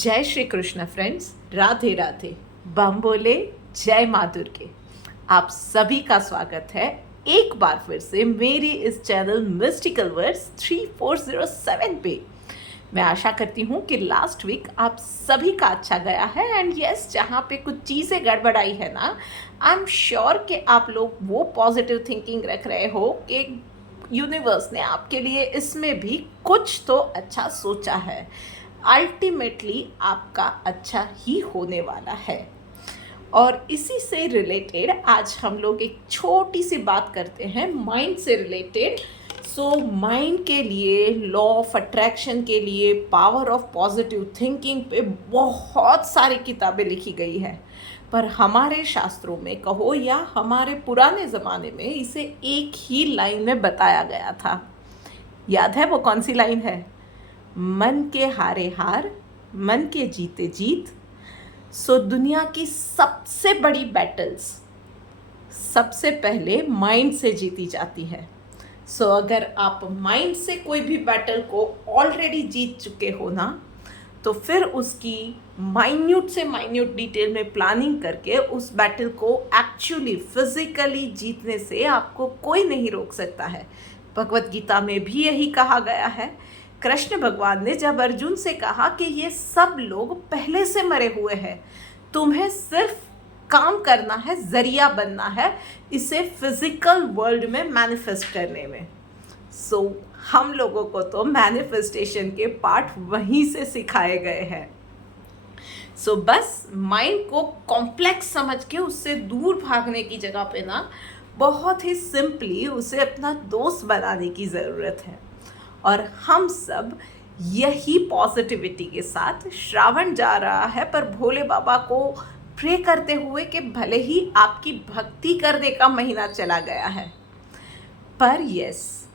जय श्री कृष्ण फ्रेंड्स, राधे राधे, बम बोले, जय माँ दुर्गे। आप सभी का स्वागत है एक बार फिर से मेरी इस चैनल मिस्टिकल वर्ड्स 3407 पे। मैं आशा करती हूँ कि लास्ट वीक आप सभी का अच्छा गया है एंड यस, जहाँ पे कुछ चीज़ें गड़बड़ाई है ना, आई एम श्योर कि आप लोग वो पॉजिटिव थिंकिंग रख रहे हो कि यूनिवर्स ने आपके लिए इसमें भी कुछ तो अच्छा सोचा है। अल्टीमेटली आपका अच्छा ही होने वाला है। और इसी से रिलेटेड आज हम लोग एक छोटी सी बात करते हैं माइंड से रिलेटेड। सो माइंड के लिए, लॉ ऑफ अट्रैक्शन के लिए, पावर ऑफ पॉजिटिव थिंकिंग पे बहुत सारी किताबें लिखी गई है, पर हमारे शास्त्रों में कहो या हमारे पुराने ज़माने में इसे एक ही लाइन में बताया गया था। याद है वो कौन सी लाइन है? मन के हारे हार, मन के जीते जीत। सो दुनिया की सबसे बड़ी बैटल्स सबसे पहले माइंड से जीती जाती है। सो अगर आप माइंड से कोई भी बैटल को ऑलरेडी जीत चुके हो ना, तो फिर उसकी माइन्यूट से माइन्यूट डिटेल में प्लानिंग करके उस बैटल को एक्चुअली फिजिकली जीतने से आपको कोई नहीं रोक सकता है। भगवत गीता में भी यही कहा गया है। कृष्ण भगवान ने जब अर्जुन से कहा कि ये सब लोग पहले से मरे हुए हैं, तुम्हें सिर्फ काम करना है, जरिया बनना है इसे फिजिकल वर्ल्ड में मैनिफेस्ट करने में। सो हम लोगों को तो मैनिफेस्टेशन के पार्ट वहीं से सिखाए गए हैं। सो बस माइंड को कॉम्प्लेक्स समझ के उससे दूर भागने की जगह पे ना, बहुत ही सिंपली उसे अपना दोस्त बनाने की ज़रूरत है। और हम सब यही पॉजिटिविटी के साथ, श्रावण जा रहा है पर भोले बाबा को प्रे करते हुए कि भले ही आपकी भक्ति करने का महीना चला गया है, पर यस,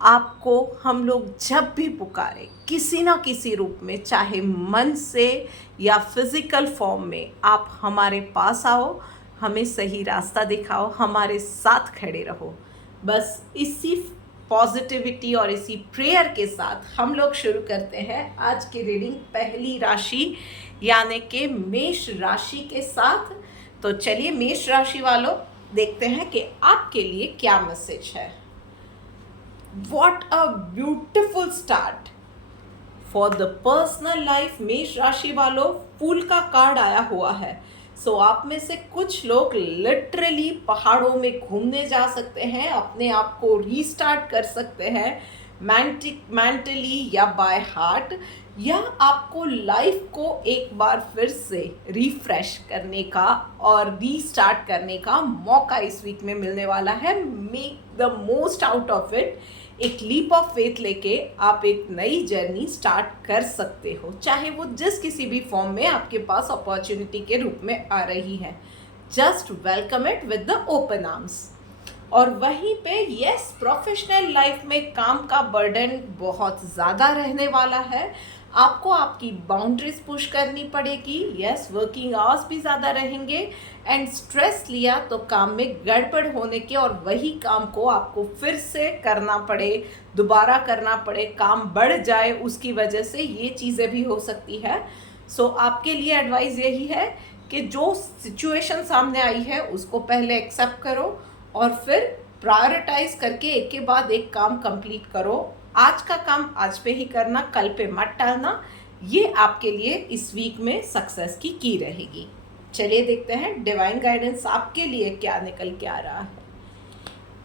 आपको हम लोग जब भी पुकारे किसी ना किसी रूप में, चाहे मन से या फिजिकल फॉर्म में, आप हमारे पास आओ, हमें सही रास्ता दिखाओ, हमारे साथ खड़े रहो। बस इसी पॉजिटिविटी और इसी प्रेयर के साथ हम लोग शुरू करते हैं आज की रीडिंग पहली राशि यानी कि मेष राशि के साथ। तो चलिए मेष राशि वालों, देखते हैं कि आपके लिए क्या मैसेज है। What a beautiful start for the personal life। मेष राशि वालों, फूल का कार्ड आया हुआ है। सो आप में से कुछ लोग लिटरली पहाड़ों में घूमने जा सकते हैं, अपने आप को रीस्टार्ट कर सकते हैं मेंटली या बाय हार्ट, या आपको लाइफ को एक बार फिर से रिफ्रेश करने का और रीस्टार्ट करने का मौका इस वीक में मिलने वाला है। Make the most out of it. एक लीप ऑफ फेथ लेके आप एक नई जर्नी स्टार्ट कर सकते हो, चाहे वो जिस किसी भी फॉर्म में आपके पास अपॉर्चुनिटी के रूप में आ रही है। Just welcome it with the open arms. और वहीं पे यस, प्रोफेशनल लाइफ में काम का बर्डन बहुत ज़्यादा रहने वाला है। आपको आपकी बाउंड्रीज पुश करनी पड़ेगी। यस, वर्किंग आवर्स भी ज़्यादा रहेंगे एंड स्ट्रेस लिया तो काम में गड़बड़ होने के, और वही काम को आपको फिर से करना पड़े, दोबारा करना पड़े, काम बढ़ जाए, उसकी वजह से ये चीज़ें भी हो सकती है। सो आपके लिए एडवाइस यही है कि जो सिचुएशन सामने आई है उसको पहले एक्सेप्ट करो और फिर प्रायोरिटाइज करके एक के बाद एक काम कंप्लीट करो। आज का काम आज पे ही करना, कल पे मत टालना। ये आपके लिए इस वीक में सक्सेस की रहेगी। चलिए देखते हैं डिवाइन गाइडेंस आपके लिए क्या निकल के आ रहा है।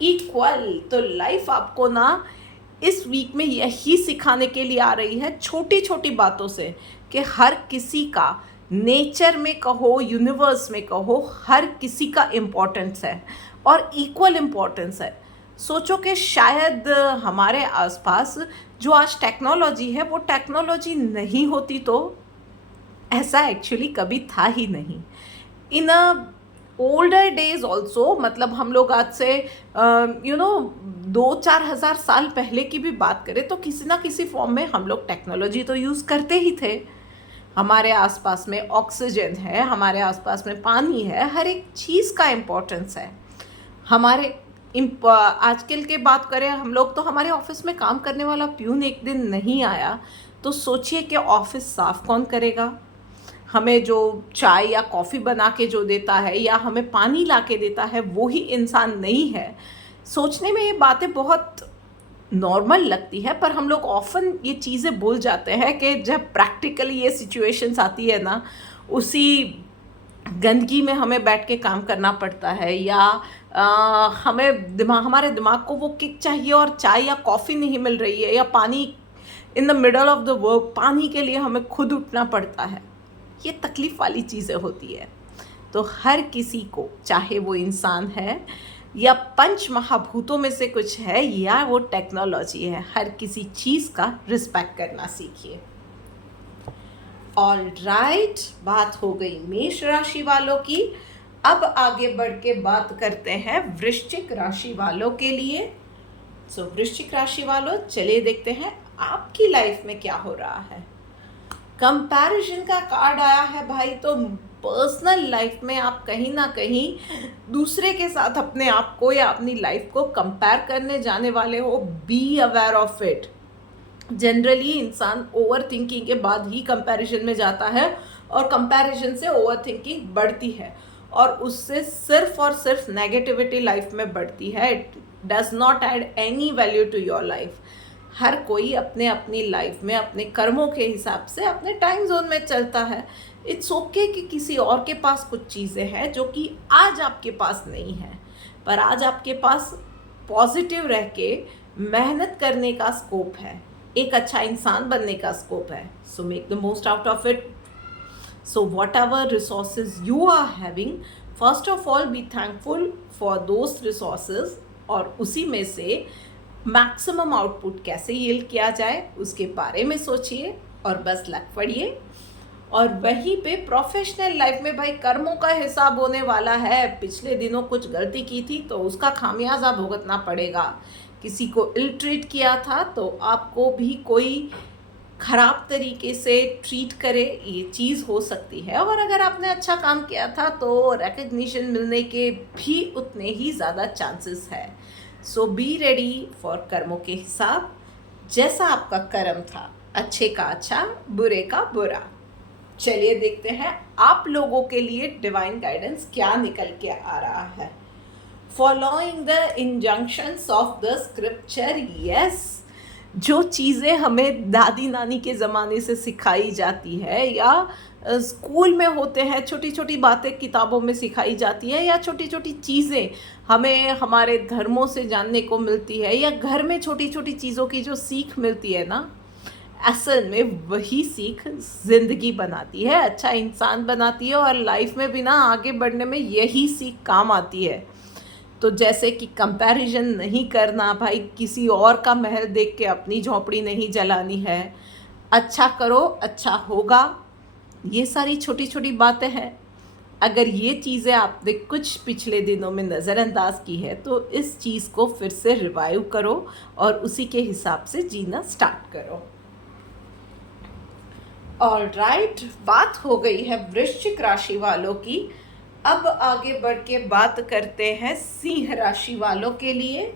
इक्वल, तो लाइफ आपको ना इस वीक में यही सिखाने के लिए आ रही है, छोटी छोटी बातों से, कि हर किसी का, नेचर में कहो, यूनिवर्स में कहो, हर किसी का इम्पोर्टेंस है और इक्वल इम्पोर्टेंस है। सोचो कि शायद हमारे आसपास जो आज टेक्नोलॉजी है वो टेक्नोलॉजी नहीं होती तो ऐसा एक्चुअली कभी था ही नहीं। इन अ ओल्डर डेज ऑल्सो, मतलब हम लोग आज से 2-4 हज़ार साल पहले की भी बात करें तो किसी ना किसी फॉर्म में हम लोग टेक्नोलॉजी तो यूज़ करते ही थे। हमारे आसपास में ऑक्सीजन है, हमारे आसपास में पानी है, हर एक चीज़ का इम्पोर्टेंस है। हमारे आजकल के बात करें हम लोग, तो हमारे ऑफिस में काम करने वाला प्यून एक दिन नहीं आया तो सोचिए कि ऑफिस साफ कौन करेगा, हमें जो चाय या कॉफ़ी बना के जो देता है या हमें पानी ला के देता है वो ही इंसान नहीं है। सोचने में ये बातें बहुत नॉर्मल लगती है, पर हम लोग ऑफन ये चीज़ें भूल जाते हैं कि जब प्रैक्टिकली ये सिचुएशंस आती है ना, उसी गंदगी में हमें बैठ के काम करना पड़ता है, या हमारे दिमाग को वो किक चाहिए और चाय या कॉफ़ी नहीं मिल रही है, या पानी in the middle of the work पानी के लिए हमें खुद उठना पड़ता है। ये तकलीफ़ वाली चीज़ें होती है। तो हर किसी को, चाहे वो इंसान है या पंच महाभूतों में से कुछ है या वो टेक्नोलॉजी है, हर किसी चीज़ का रिस्पेक्ट करना सीखिए। ऑल राइट, बात हो गई मेष राशि वालों की। अब आगे बढ़ के बात करते हैं वृश्चिक राशि वालों के लिए। सो वृश्चिक राशि वालों, चलिए देखते हैं आपकी लाइफ में क्या हो रहा है। कंपैरिजन का कार्ड आया है भाई, तो पर्सनल लाइफ में आप कहीं ना कहीं दूसरे के साथ अपने आप को या अपनी लाइफ को कंपेयर करने जाने वाले हो। Be aware of it. Generally इंसान ओवर थिंकिंग के बाद ही कंपैरिजन में जाता है और कंपैरिजन से ओवर थिंकिंग बढ़ती है और उससे सिर्फ और सिर्फ नेगेटिविटी लाइफ में बढ़ती है। It does not add any value to your life. हर कोई अपने अपनी लाइफ में अपने कर्मों के हिसाब से अपने टाइम जोन में चलता है। इट्स ओके कि किसी और के पास कुछ चीज़ें हैं जो कि आज आपके पास नहीं है, पर आज आपके पास पॉजिटिव रह के मेहनत करने का स्कोप है, एक अच्छा इंसान बनने का स्कोप है। So make the most out of it. So what resources you are having, first of all be thankful for those resources और उसी में से मैक्सिमम आउटपुट कैसे यील्ड किया जाए उसके बारे में सोचिए और बस लग पड़िए। और वहीं पे प्रोफेशनल लाइफ में भाई कर्मों का हिसाब होने वाला है। पिछले दिनों कुछ गलती की थी तो उसका खामियाजा भुगतना पड़ेगा। किसी को इल ट्रीट किया था तो आपको भी कोई ख़राब तरीके से ट्रीट करे, ये चीज़ हो सकती है। और अगर आपने अच्छा काम किया था तो रिकग्निशन मिलने के भी उतने ही ज़्यादा चांसेस है। सो बी रेडी फॉर कर्मों के हिसाब। जैसा आपका कर्म था, अच्छे का अच्छा, बुरे का बुरा। चलिए देखते हैं आप लोगों के लिए डिवाइन गाइडेंस क्या निकल के आ रहा है। Following the injunctions of the scripture. Yes, जो चीज़ें हमें दादी नानी के ज़माने से सिखाई जाती है या स्कूल में होते हैं, छोटी छोटी बातें किताबों में सिखाई जाती है, या छोटी छोटी चीज़ें हमें हमारे धर्मों से जानने को मिलती है, या घर में छोटी छोटी चीज़ों की जो सीख मिलती है ना, असल में वही सीख ज़िंदगी बनाती है, अच्छा इंसान बनाती है और लाइफ में भी ना आगे बढ़ने में यही सीख काम आती है। तो जैसे कि कंपैरिजन नहीं करना भाई, किसी और का महल देख के अपनी झोंपड़ी नहीं जलानी है, अच्छा करो अच्छा होगा, ये सारी छोटी छोटी बातें हैं। अगर ये चीज़ें आपने कुछ पिछले दिनों में नज़रअंदाज की है तो इस चीज़ को फिर से रिवाइव करो और उसी के हिसाब से जीना स्टार्ट करो। ऑल राइट, बात हो गई है वृश्चिक राशि वालों की। अब आगे बढ़ के बात करते हैं सिंह राशि वालों के लिए।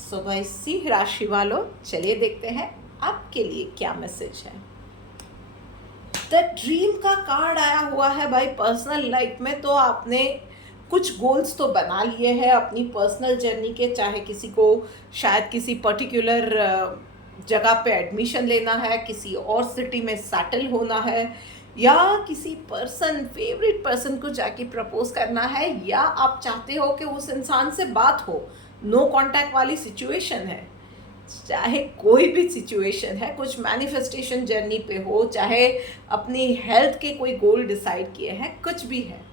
सो भाई सिंह राशि वालों, चलिए देखते हैं आपके लिए क्या मैसेज है। द ड्रीम का कार्ड आया हुआ है भाई। पर्सनल लाइफ में तो आपने कुछ गोल्स तो बना लिए हैं अपनी पर्सनल जर्नी के, चाहे किसी को शायद किसी पर्टिकुलर जगह पे एडमिशन लेना है, किसी और सिटी में सेटल होना है, या किसी फेवरेट पर्सन को जाके प्रपोज करना है, या आप चाहते हो कि उस इंसान से बात हो। नो कांटेक्ट वाली सिचुएशन है, चाहे कोई भी सिचुएशन है, कुछ मैनिफेस्टेशन जर्नी पे हो, चाहे अपनी हेल्थ के कोई गोल डिसाइड किए हैं, कुछ भी है,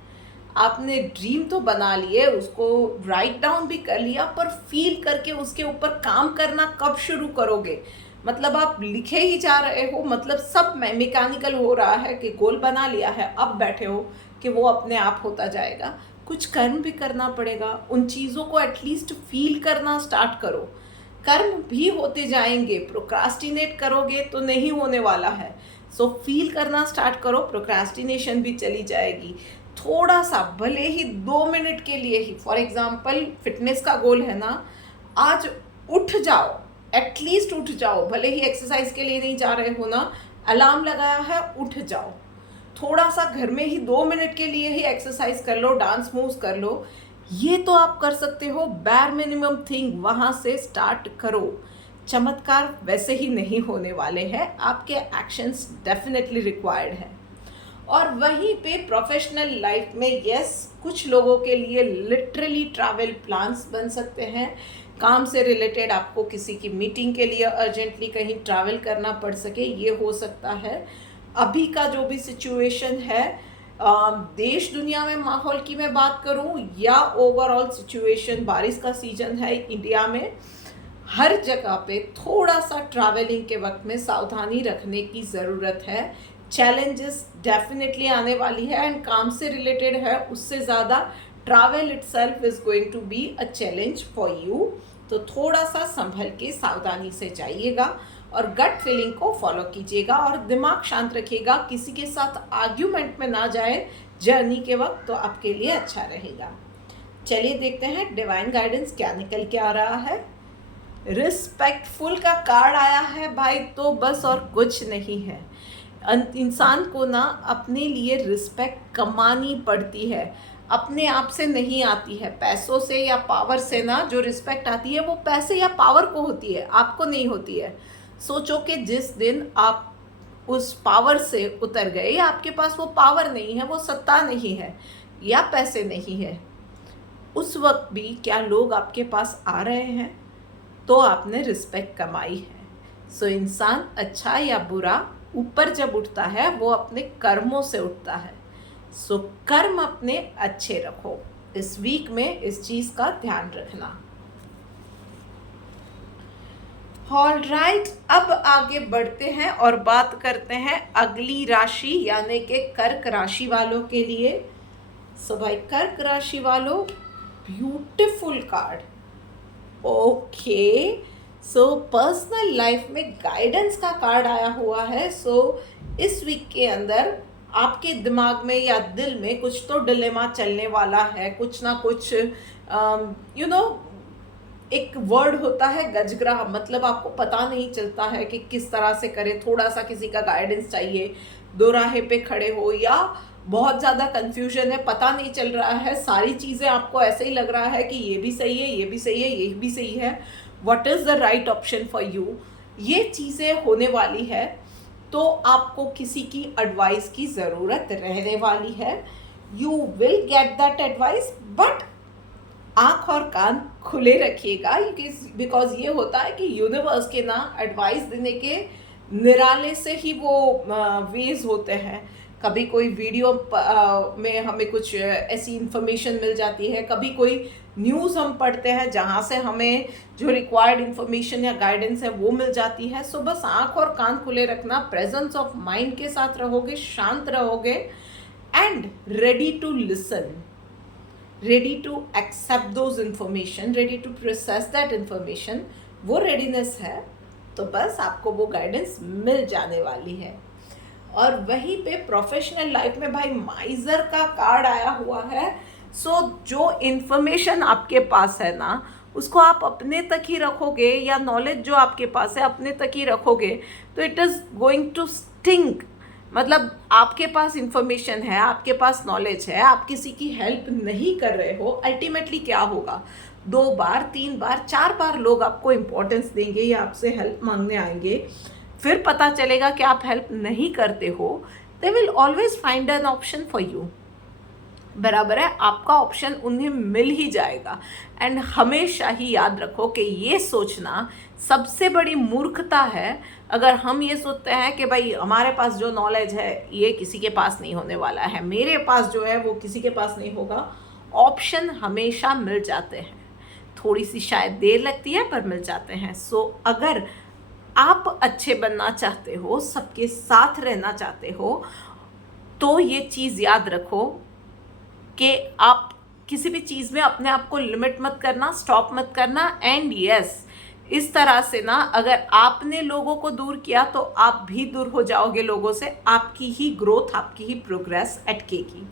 आपने ड्रीम तो बना लिए, उसको राइट डाउन भी कर लिया, पर फील करके उसके ऊपर काम करना कब शुरू करोगे? मतलब आप लिखे ही जा रहे हो, मतलब सब मैकेनिकल हो रहा है कि गोल बना लिया है, अब बैठे हो कि वो अपने आप होता जाएगा। कुछ कर्म भी करना पड़ेगा, उन चीज़ों को एटलीस्ट फील करना स्टार्ट करो। कर्म भी होते जाएंगे, प्रोक्रास्टिनेट करोगे तो नहीं होने वाला है। सो फील करना स्टार्ट करो, प्रोक्रास्टिनेशन भी चली जाएगी। थोड़ा सा, भले ही 2 मिनट के लिए ही, फॉर एग्जाम्पल फिटनेस का गोल है ना, आज उठ जाओ, एटलीस्ट उठ जाओ, भले ही एक्सरसाइज के लिए नहीं जा रहे हो ना, अलार्म लगाया है उठ जाओ, थोड़ा सा घर में ही 2 मिनट के लिए ही एक्सरसाइज कर लो, डांस मूव्स कर लो, ये तो आप कर सकते हो। बैर मिनिमम थिंग वहाँ से स्टार्ट करो। चमत्कार वैसे ही नहीं होने वाले हैं, आपके एक्शंस डेफिनेटली रिक्वायर्ड है। और वहीं पे प्रोफेशनल लाइफ में यस, कुछ लोगों के लिए लिटरली ट्रैवल प्लान्स बन सकते हैं। काम से रिलेटेड आपको किसी की मीटिंग के लिए अर्जेंटली कहीं ट्रैवल करना पड़ सके, ये हो सकता है। अभी का जो भी सिचुएशन है, देश दुनिया में माहौल की मैं बात करूं या ओवरऑल सिचुएशन, बारिश का सीजन है इंडिया में, हर जगह पे थोड़ा सा ट्रैवलिंग के वक्त में सावधानी रखने की ज़रूरत है। चैलेंजेस डेफिनेटली आने वाली है एंड काम से रिलेटेड है, उससे ज़्यादा travel itself is going to be a challenge for you. तो थोड़ा सा संभल के सावधानी से जाइएगा और गट फीलिंग को फॉलो कीजिएगा और दिमाग शांत रखिएगा, किसी के साथ आर्ग्यूमेंट में ना जाए जर्नी के वक्त, तो आपके लिए अच्छा रहेगा। चलिए देखते हैं डिवाइन गाइडेंस क्या निकल के आ रहा है। रिस्पेक्टफुल का कार्ड आया है भाई, तो बस और कुछ नहीं है। इंसान को ना अपने लिए रिस्पेक्ट कमानी पड़ती है, अपने आप से नहीं आती है। पैसों से या पावर से ना जो रिस्पेक्ट आती है वो पैसे या पावर को होती है, आपको नहीं होती है। सोचो कि जिस दिन आप उस पावर से उतर गए, या आपके पास वो पावर नहीं है, वो सत्ता नहीं है या पैसे नहीं है, उस वक्त भी क्या लोग आपके पास आ रहे हैं? तो आपने रिस्पेक्ट कमाई है। सो इंसान अच्छा या बुरा ऊपर जब उठता है वो अपने कर्मों से उठता है। सो कर्म अपने अच्छे रखो, इस वीक में इस चीज़ का ध्यान रखना। ऑलराइट, अब आगे बढ़ते हैं और बात करते हैं अगली राशि यानी कि कर्क राशि वालों के लिए। सो भाई कर्क राशि वालों, beautiful card. Okay, so personal life में गाइडेंस का कार्ड आया हुआ है। सो इस वीक के अंदर आपके दिमाग में या दिल में कुछ तो डिलेमा चलने वाला है, कुछ ना कुछ एक वर्ड होता है गजग्राह, मतलब आपको पता नहीं चलता है कि किस तरह से करें, थोड़ा सा किसी का गाइडेंस चाहिए, दो राहे पे खड़े हो, या बहुत ज़्यादा कंफ्यूजन है, पता नहीं चल रहा है, सारी चीज़ें आपको ऐसे ही लग रहा है कि ये भी सही है, ये भी सही है, ये भी सही है, what is the right option for you, ये चीज़ें होने वाली है। तो आपको किसी की एडवाइस की ज़रूरत रहने वाली है। You will get that advice, but आँख और कान खुले रखिएगा, बिकॉज ये होता है कि यूनिवर्स के ना एडवाइस देने के निराले से ही वो वेज होते हैं। कभी कोई वीडियो में हमें कुछ ऐसी इन्फॉर्मेशन मिल जाती है, कभी कोई न्यूज़ हम पढ़ते हैं जहाँ से हमें जो रिक्वायर्ड इन्फॉर्मेशन या गाइडेंस है वो मिल जाती है। सो बस आँख और कान खुले रखना, प्रेजेंस ऑफ माइंड के साथ रहोगे, शांत रहोगे and ready to listen, ready to accept those information, ready to process that information, वो रेडीनेस है, तो बस आपको वो गाइडेंस मिल जाने वाली है। और वहीं पे प्रोफेशनल लाइफ में भाई माइजर का कार्ड आया हुआ है। सो जो इन्फॉर्मेशन आपके पास है ना, उसको आप अपने तक ही रखोगे, या नॉलेज जो आपके पास है अपने तक ही रखोगे, तो it is going to stink. मतलब आपके पास इंफॉर्मेशन है, आपके पास नॉलेज है, आप किसी की हेल्प नहीं कर रहे हो, अल्टीमेटली क्या होगा, 2 बार 3 बार 4 बार लोग आपको इम्पोर्टेंस देंगे या आपसे हेल्प मांगने आएंगे, फिर पता चलेगा कि आप हेल्प नहीं करते हो। They will always find an option for you, बराबर है, आपका ऑप्शन उन्हें मिल ही जाएगा। एंड हमेशा ही याद रखो कि ये सोचना सबसे बड़ी मूर्खता है अगर हम ये सोचते हैं कि भाई हमारे पास जो नॉलेज है ये किसी के पास नहीं होने वाला है, मेरे पास जो है वो किसी के पास नहीं होगा। ऑप्शन हमेशा मिल जाते हैं, थोड़ी सी शायद देर लगती है पर मिल जाते हैं। सो अगर आप अच्छे बनना चाहते हो, सबके साथ रहना चाहते हो, तो ये चीज़ याद रखो कि आप किसी भी चीज़ में अपने आप को लिमिट मत करना, स्टॉप मत करना। एंड यस, इस तरह से ना अगर आपने लोगों को दूर किया तो आप भी दूर हो जाओगे लोगों से, आपकी ही ग्रोथ, आपकी ही प्रोग्रेस अटकेगी।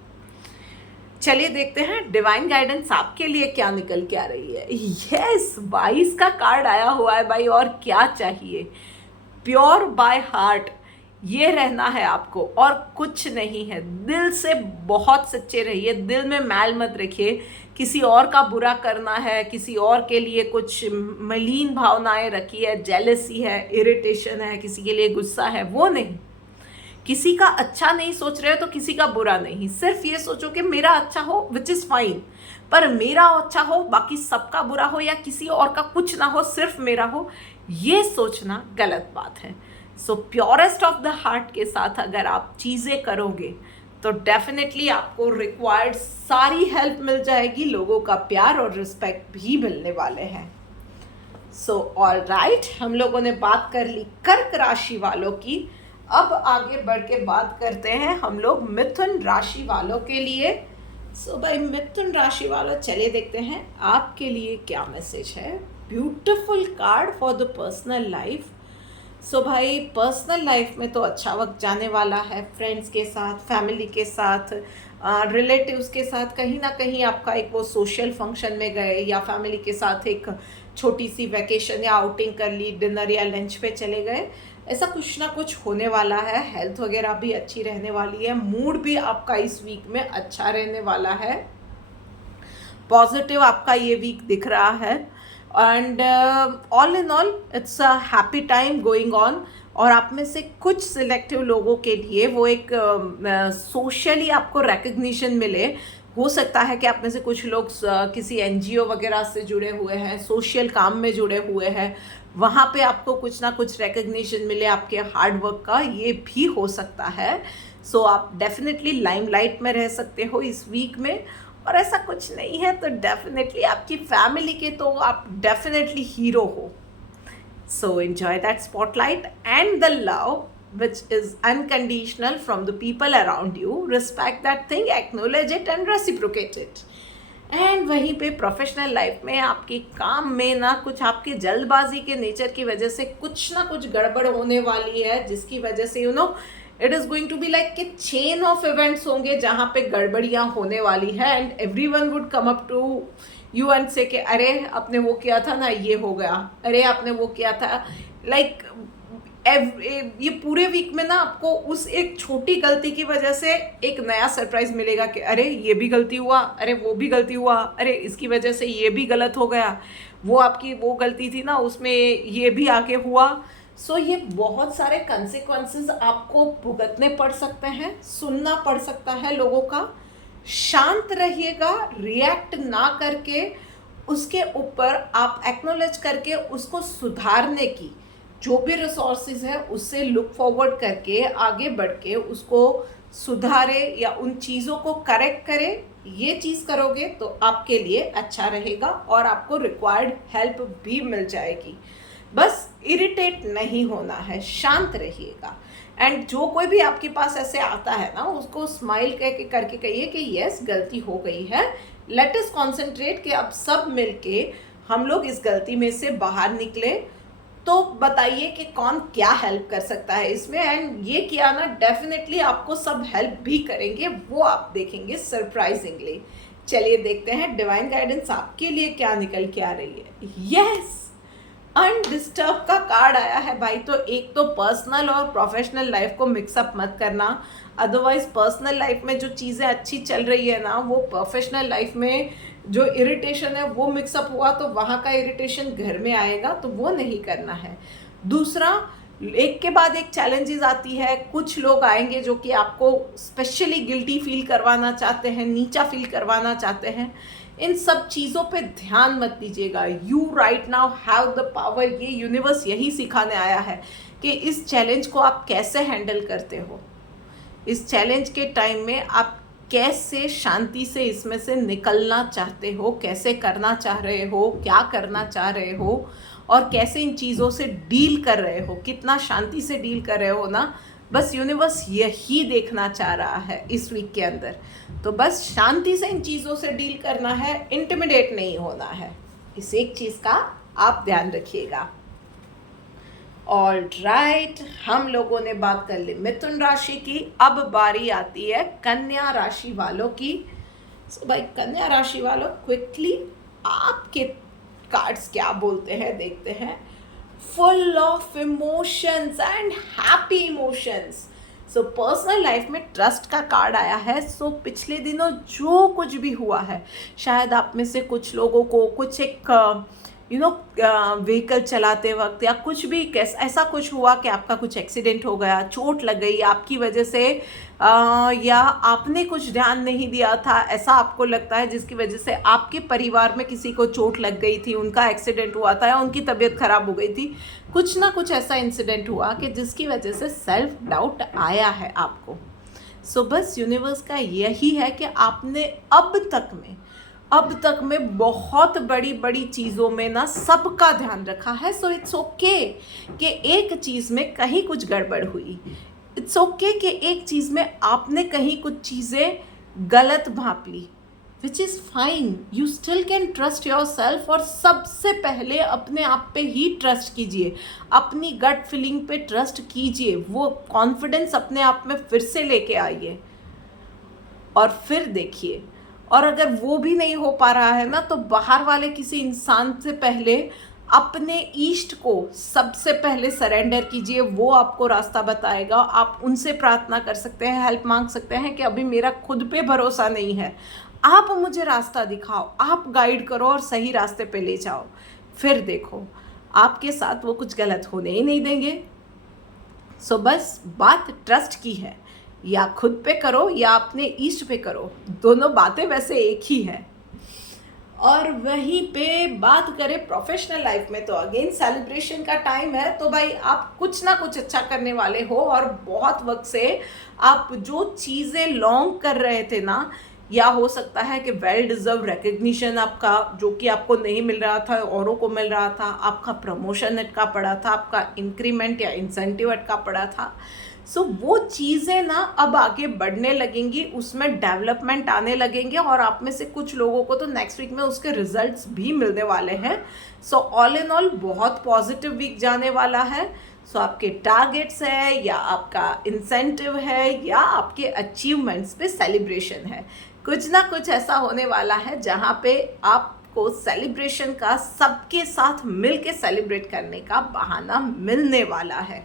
चलिए देखते हैं डिवाइन गाइडेंस आपके लिए क्या निकल के आ रही है। यस, 22 का कार्ड आया हुआ है भाई, और क्या चाहिए। प्योर बाय हार्ट ये रहना है आपको, और कुछ नहीं है। दिल से बहुत सच्चे रहिए, दिल में मैल मत रखिए। किसी और का बुरा करना है, किसी और के लिए कुछ मलिन भावनाएं रखी है, जेलसी है, इरिटेशन है, किसी के लिए गुस्सा है, वो नहीं। किसी का अच्छा नहीं सोच रहे हो तो किसी का बुरा नहीं, सिर्फ ये सोचो कि मेरा अच्छा हो, विच इज़ फाइन, पर मेरा अच्छा हो, बाकी सबका बुरा हो, या किसी और का कुछ ना हो, सिर्फ मेरा हो, ये सोचना गलत बात है। सो प्योरेस्ट ऑफ द हार्ट के साथ अगर आप चीज़ें करोगे तो डेफिनेटली आपको रिक्वायर्ड सारी हेल्प मिल जाएगी, लोगों का प्यार और रिस्पेक्ट भी मिलने वाले हैं। सो ऑल राइट, हम लोगों ने बात कर ली कर्क राशि वालों की। अब आगे बढ़ के बात करते हैं हम लोग मिथुन राशि वालों के लिए। सो भाई मिथुन राशि वालों, चलिए देखते हैं आपके लिए क्या मैसेज है। Beautiful card for the personal life. So भाई पर्सनल लाइफ में तो अच्छा वक्त जाने वाला है, फ्रेंड्स के साथ, फैमिली के साथ, रिलेटिव्स के साथ। कहीं ना कहीं आपका एक वो सोशल फंक्शन में गए, या फैमिली के साथ एक छोटी सी वैकेशन या आउटिंग कर ली, डिनर या लंच पे चले गए, ऐसा कुछ ना कुछ होने वाला है। हेल्थ वगैरह भी अच्छी रहने वाली है, मूड भी आपका इस वीक में अच्छा रहने वाला है, पॉजिटिव आपका ये वीक दिख रहा है। And all in all it's a happy time going on. और आप में से कुछ सिलेक्टिव लोगों के लिए वो एक सोशली आपको रिकग्निशन मिले। हो सकता है कि आप में से कुछ लोग किसी एनजीओ वगैरह से जुड़े हुए हैं, सोशल काम में जुड़े हुए हैं, वहाँ पे आपको कुछ ना कुछ रिकग्निशन मिले आपके हार्ड वर्क का, ये भी हो सकता है। सो आप डेफिनेटली लाइमलाइट में रह सकते हो इस वीक में। और ऐसा कुछ नहीं है तो डेफिनेटली आपकी फैमिली के तो आप डेफिनेटली हीरो हो। So enjoy that spotlight and the love which is unconditional from the people around you. Respect that thing, acknowledge it and reciprocate it. And वहीं पे प्रोफेशनल लाइफ में आपके काम में ना कुछ आपके जल्दबाजी के नेचर की वजह से कुछ ना कुछ गड़बड़ होने वाली है, जिसकी वजह से it is going to be like कि चेन ऑफ इवेंट्स होंगे जहाँ पे गड़बड़ियाँ होने वाली है। And everyone would come up to you and say कि अरे आपने वो किया था ना, ये हो गया, अरे आपने वो किया था। लाइक ये पूरे वीक में ना आपको उस एक छोटी गलती की वजह से एक नया सरप्राइज मिलेगा कि अरे ये भी गलती हुआ, अरे वो भी गलती हुआ, अरे इसकी वजह से ये भी गलत हो गया, वो आपकी वो गलती थी ना उसमें ये भी आके हुआ। सो ये बहुत सारे कंसिक्वेंसेस आपको भुगतने पड़ सकते हैं, सुनना पड़ सकता है लोगों का। शांत रहिएगा, रिएक्ट ना करके उसके ऊपर आप एक्नॉलेज करके उसको सुधारने की जो भी रिसोर्सेज है उससे लुक फॉरवर्ड करके आगे बढ़ के उसको सुधारे या उन चीज़ों को करेक्ट करे। ये चीज़ करोगे तो आपके लिए अच्छा रहेगा और आपको रिक्वायर्ड हेल्प भी मिल जाएगी। बस इरिटेट नहीं होना है, शांत रहिएगा। एंड जो कोई भी आपके पास ऐसे आता है ना, उसको स्माइल करके कहिए कि यस गलती हो गई है, लेट अस कॉन्सेंट्रेट कि अब सब मिलके हम लोग इस गलती में से बाहर निकले। तो बताइए कि कौन क्या हेल्प कर सकता है इसमें। एंड ये किया ना, डेफिनेटली आपको सब हेल्प भी करेंगे, वो आप देखेंगे सरप्राइजिंगली। चलिए देखते हैं डिवाइन गाइडेंस आपके लिए क्या निकल के आ रही है। यस, अनडिस्टर्ब का कार्ड आया है भाई। तो एक तो पर्सनल और प्रोफेशनल लाइफ को मिक्सअप मत करना, अदरवाइज पर्सनल लाइफ में जो चीज़ें अच्छी चल रही है ना, वो प्रोफेशनल लाइफ में जो इरिटेशन है वो मिक्सअप हुआ तो वहाँ का इरिटेशन घर में आएगा, तो वो नहीं करना है। दूसरा, एक के बाद एक चैलेंजेस आती है, कुछ लोग आएंगे जो कि आपको स्पेशली गिल्टी फील करवाना चाहते हैं, नीचा फील करवाना चाहते हैं। इन सब चीज़ों पे ध्यान मत दीजिएगा। You right now have the power. ये यूनिवर्स यही सिखाने आया है कि इस चैलेंज को आप कैसे हैंडल करते हो, इस चैलेंज के टाइम में आप कैसे शांति से इसमें से निकलना चाहते हो, कैसे करना चाह रहे हो, क्या करना चाह रहे हो, और कैसे इन चीज़ों से डील कर रहे हो, कितना शांति से डील कर रहे हो ना। बस यूनिवर्स यही देखना चाह रहा है इस वीक के अंदर। तो बस शांति से इन चीज़ों से डील करना है, इंटिमिडेट नहीं होना है। इस एक चीज़ का आप ध्यान रखिएगा। ऑल राइट, हम लोगों ने बात कर ली मिथुन राशि की। अब बारी आती है कन्या राशि वालों की। सो भाई कन्या राशि वालों, क्विकली आपके कार्ड्स क्या बोलते हैं देखते हैं। Full of emotions and happy emotions. So personal life में ट्रस्ट का कार्ड आया है। सो पिछले दिनों जो कुछ भी हुआ है, शायद आप में से कुछ लोगों को कुछ एक व्हीकल चलाते वक्त या कुछ भी ऐसा कुछ हुआ कि आपका कुछ एक्सीडेंट हो गया, चोट लग गई आपकी वजह से, या आपने कुछ ध्यान नहीं दिया था, ऐसा आपको लगता है, जिसकी वजह से आपके परिवार में किसी को चोट लग गई थी, उनका एक्सीडेंट हुआ था या उनकी तबीयत खराब हो गई थी, कुछ ना कुछ ऐसा इंसिडेंट हुआ कि जिसकी वजह से सेल्फ डाउट आया है आपको। सो बस यूनिवर्स का यही है कि आपने अब तक में बहुत बड़ी बड़ी चीज़ों में ना सबका ध्यान रखा है। सो इट्स ओके कि एक चीज़ में कहीं कुछ गड़बड़ हुई। इट्स ओके कि एक चीज़ में आपने कहीं कुछ चीज़ें गलत भांप ली, which is fine. You still can trust yourself. और सबसे पहले अपने आप पे ही ट्रस्ट कीजिए, अपनी गट फीलिंग पे ट्रस्ट कीजिए, वो कॉन्फिडेंस अपने आप में फिर से लेके आइए और फिर देखिए। और अगर वो भी नहीं हो पा रहा है ना, तो बाहर वाले किसी इंसान से पहले अपने ईष्ट को सबसे पहले सरेंडर कीजिए, वो आपको रास्ता बताएगा। आप उनसे प्रार्थना कर सकते हैं, हेल्प मांग सकते हैं कि अभी मेरा खुद पे भरोसा नहीं है, आप मुझे रास्ता दिखाओ, आप गाइड करो और सही रास्ते पे ले जाओ। फिर देखो आपके साथ वो कुछ गलत होने ही नहीं देंगे। सो बस बात ट्रस्ट की है, या खुद पे करो या अपने ईस्ट पे करो, दोनों बातें वैसे एक ही है। और वहीं पे बात करें प्रोफेशनल लाइफ में, तो अगेन सेलिब्रेशन का टाइम है। तो भाई आप कुछ ना कुछ अच्छा करने वाले हो, और बहुत वक्त से आप जो चीज़ें लॉन्ग कर रहे थे ना, या हो सकता है कि वेल डिज़र्व रिकग्निशन आपका जो कि आपको नहीं मिल रहा था, औरों को मिल रहा था, आपका प्रमोशन अटका पड़ा था, आपका इंक्रीमेंट या इंसेंटिव अटका पड़ा था। सो वो चीज़ें ना अब आगे बढ़ने लगेंगी, उसमें डेवलपमेंट आने लगेंगे, और आप में से कुछ लोगों को तो नेक्स्ट वीक में उसके रिजल्ट्स भी मिलने वाले हैं। सो ऑल इन ऑल बहुत पॉजिटिव वीक जाने वाला है। सो आपके टारगेट्स है, या आपका इंसेंटिव है, या आपके अचीवमेंट्स पे सेलिब्रेशन है, कुछ ना कुछ ऐसा होने वाला है जहाँ पे आपको सेलिब्रेशन का, सबके साथ मिल के सेलिब्रेट करने का बहाना मिलने वाला है।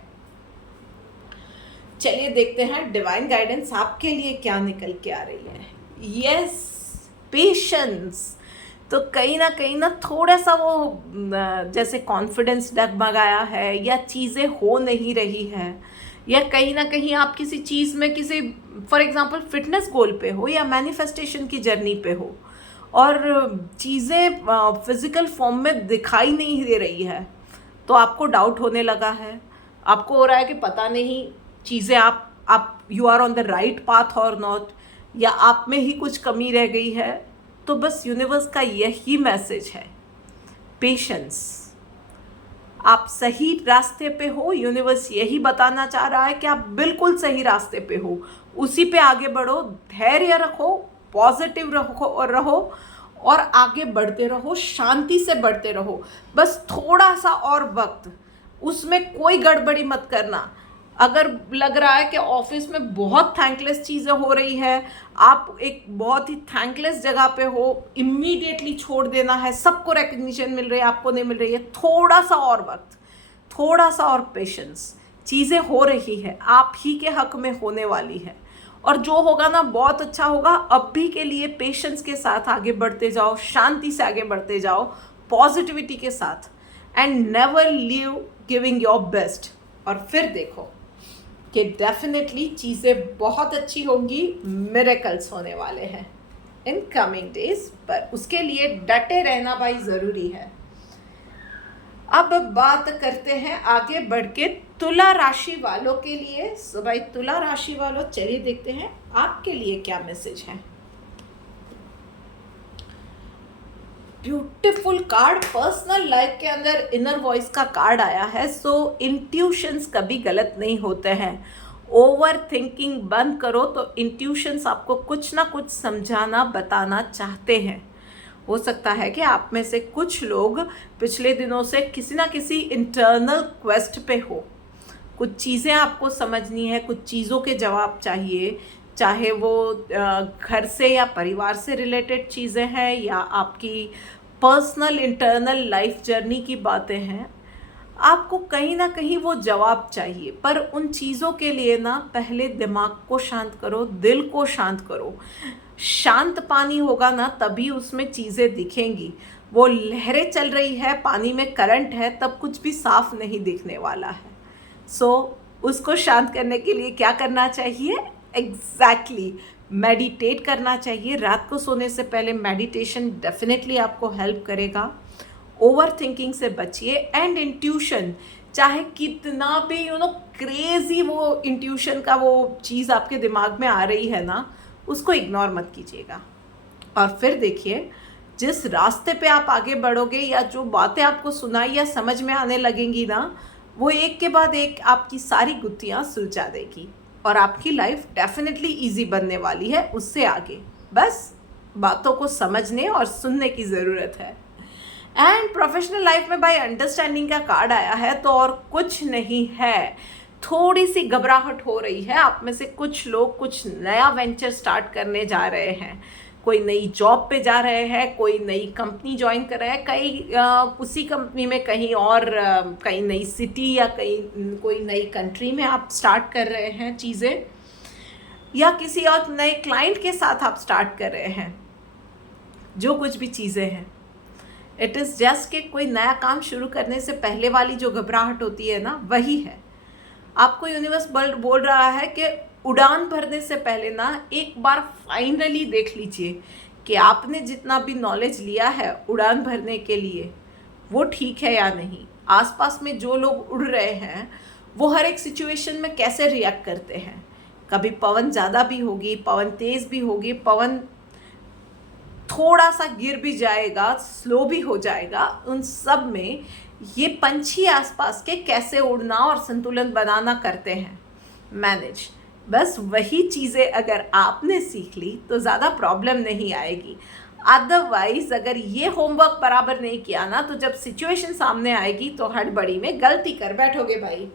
चलिए देखते हैं डिवाइन गाइडेंस आपके लिए क्या निकल के आ रही है। Yes, patience. तो कहीं ना थोड़ा सा वो जैसे कॉन्फिडेंस डगमगाया है, या चीज़ें हो नहीं रही है, या कहीं ना कहीं आप किसी चीज़ में, किसी फॉर एग्जांपल फिटनेस गोल पे हो या मैनिफेस्टेशन की जर्नी पे हो, और चीज़ें फिजिकल फॉर्म में दिखाई नहीं दे रही है, तो आपको डाउट होने लगा है। आपको हो रहा है कि पता नहीं चीज़ें आप you are on the right path और नॉट, या आप में ही कुछ कमी रह गई है। तो बस यूनिवर्स का यही मैसेज है, पेशेंस। आप सही रास्ते पे हो, यूनिवर्स यही बताना चाह रहा है कि आप बिल्कुल सही रास्ते पे हो, उसी पे आगे बढ़ो, धैर्य रखो, पॉजिटिव रहो और आगे बढ़ते रहो, शांति से बढ़ते रहो। बस थोड़ा सा और वक्त, उसमें कोई गड़बड़ी मत करना। अगर लग रहा है कि ऑफिस में बहुत थैंकलेस चीज़ें हो रही है, आप एक बहुत ही थैंकलेस जगह पे हो, इमीडिएटली छोड़ देना है। सबको रिकग्निशन मिल रही है, आपको नहीं मिल रही है, थोड़ा सा और वक्त, थोड़ा सा और पेशेंस। चीज़ें हो रही है, आप ही के हक में होने वाली है, और जो होगा ना बहुत अच्छा होगा। अब भी के लिए पेशेंस के साथ आगे बढ़ते जाओ, शांति से आगे बढ़ते जाओ, पॉजिटिविटी के साथ, and never leave giving your best. और फिर देखो कि डेफिनेटली चीज़ें बहुत अच्छी होंगी, मिरेकल्स होने वाले हैं इन कमिंग डेज। पर उसके लिए डटे रहना भाई ज़रूरी है। अब बात करते हैं आगे बढ़ के तुला राशि वालों के लिए। सो भाई तुला राशि वालों, चलिए देखते हैं आपके लिए क्या मैसेज है। ब्यूटीफुल कार्ड, पर्सनल लाइफ के अंदर इनर वॉइस का कार्ड आया है। सो इंट्यूशंस कभी गलत नहीं होते हैं। ओवर थिंकिंग बंद करो, तो इंट्यूशंस आपको कुछ ना कुछ समझाना, बताना चाहते हैं। हो सकता है कि आप में से कुछ लोग पिछले दिनों से किसी ना किसी इंटरनल क्वेस्ट पे हो, कुछ चीज़ें आपको समझनी है, कुछ चीज़ों के जवाब चाहिए, चाहे वो घर से या परिवार से रिलेटेड चीज़ें हैं या आपकी पर्सनल इंटरनल लाइफ जर्नी की बातें हैं, आपको कहीं ना कहीं वो जवाब चाहिए। पर उन चीज़ों के लिए ना पहले दिमाग को शांत करो, दिल को शांत करो। शांत पानी होगा ना तभी उसमें चीज़ें दिखेंगी। वो लहरें चल रही है, पानी में करंट है, तब कुछ भी साफ नहीं दिखने वाला है। उसको शांत करने के लिए क्या करना चाहिए? एग्जैक्टली मेडिटेट करना चाहिए। रात को सोने से पहले मेडिटेशन डेफिनेटली आपको हेल्प करेगा। ओवर थिंकिंग से बचिए। एंड इंट्यूशन, चाहे कितना भी क्रेजी वो इंट्यूशन का वो चीज़ आपके दिमाग में आ रही है ना, उसको इग्नोर मत कीजिएगा। और फिर देखिए, जिस रास्ते पे आप आगे बढ़ोगे या जो बातें आपको सुनाई या समझ में आने लगेंगी ना, वो एक के बाद एक आपकी सारी गुत्थियाँ सुलझा देगी और आपकी लाइफ डेफिनेटली इजी बनने वाली है उससे आगे। बस बातों को समझने और सुनने की ज़रूरत है। एंड प्रोफेशनल लाइफ में भाई अंडरस्टैंडिंग का कार्ड आया है, तो और कुछ नहीं है। थोड़ी सी घबराहट हो रही है आप में से कुछ लोग, कुछ नया वेंचर स्टार्ट करने जा रहे हैं, कोई नई जॉब पे जा रहे हैं, कोई नई कंपनी ज्वाइन कर रहे हैं, कहीं उसी कंपनी में कहीं और कहीं नई सिटी या कहीं कोई नई कंट्री में आप स्टार्ट कर रहे हैं चीज़ें, या किसी और नए क्लाइंट के साथ आप स्टार्ट कर रहे हैं। जो कुछ भी चीज़ें हैं, इट इज़ जस्ट कि कोई नया काम शुरू करने से पहले वाली जो घबराहट होती है ना, वही है। आपको यूनिवर्स बोल रहा है कि उड़ान भरने से पहले ना एक बार फाइनली देख लीजिए कि आपने जितना भी नॉलेज लिया है उड़ान भरने के लिए वो ठीक है या नहीं। आसपास में जो लोग उड़ रहे हैं वो हर एक सिचुएशन में कैसे रिएक्ट करते हैं। कभी पवन ज़्यादा भी होगी, पवन तेज़ भी होगी, पवन थोड़ा सा गिर भी जाएगा, स्लो भी हो जाएगा। उन सब में ये पंछी आसपास के कैसे उड़ना और संतुलन बनाना करते हैं मैनेज। बस वही चीज़ें अगर आपने सीख ली तो ज़्यादा प्रॉब्लम नहीं आएगी। अदरवाइज अगर ये होमवर्क बराबर नहीं किया ना, तो जब सिचुएशन सामने आएगी तो हड़बड़ी में गलती कर बैठोगे भाई।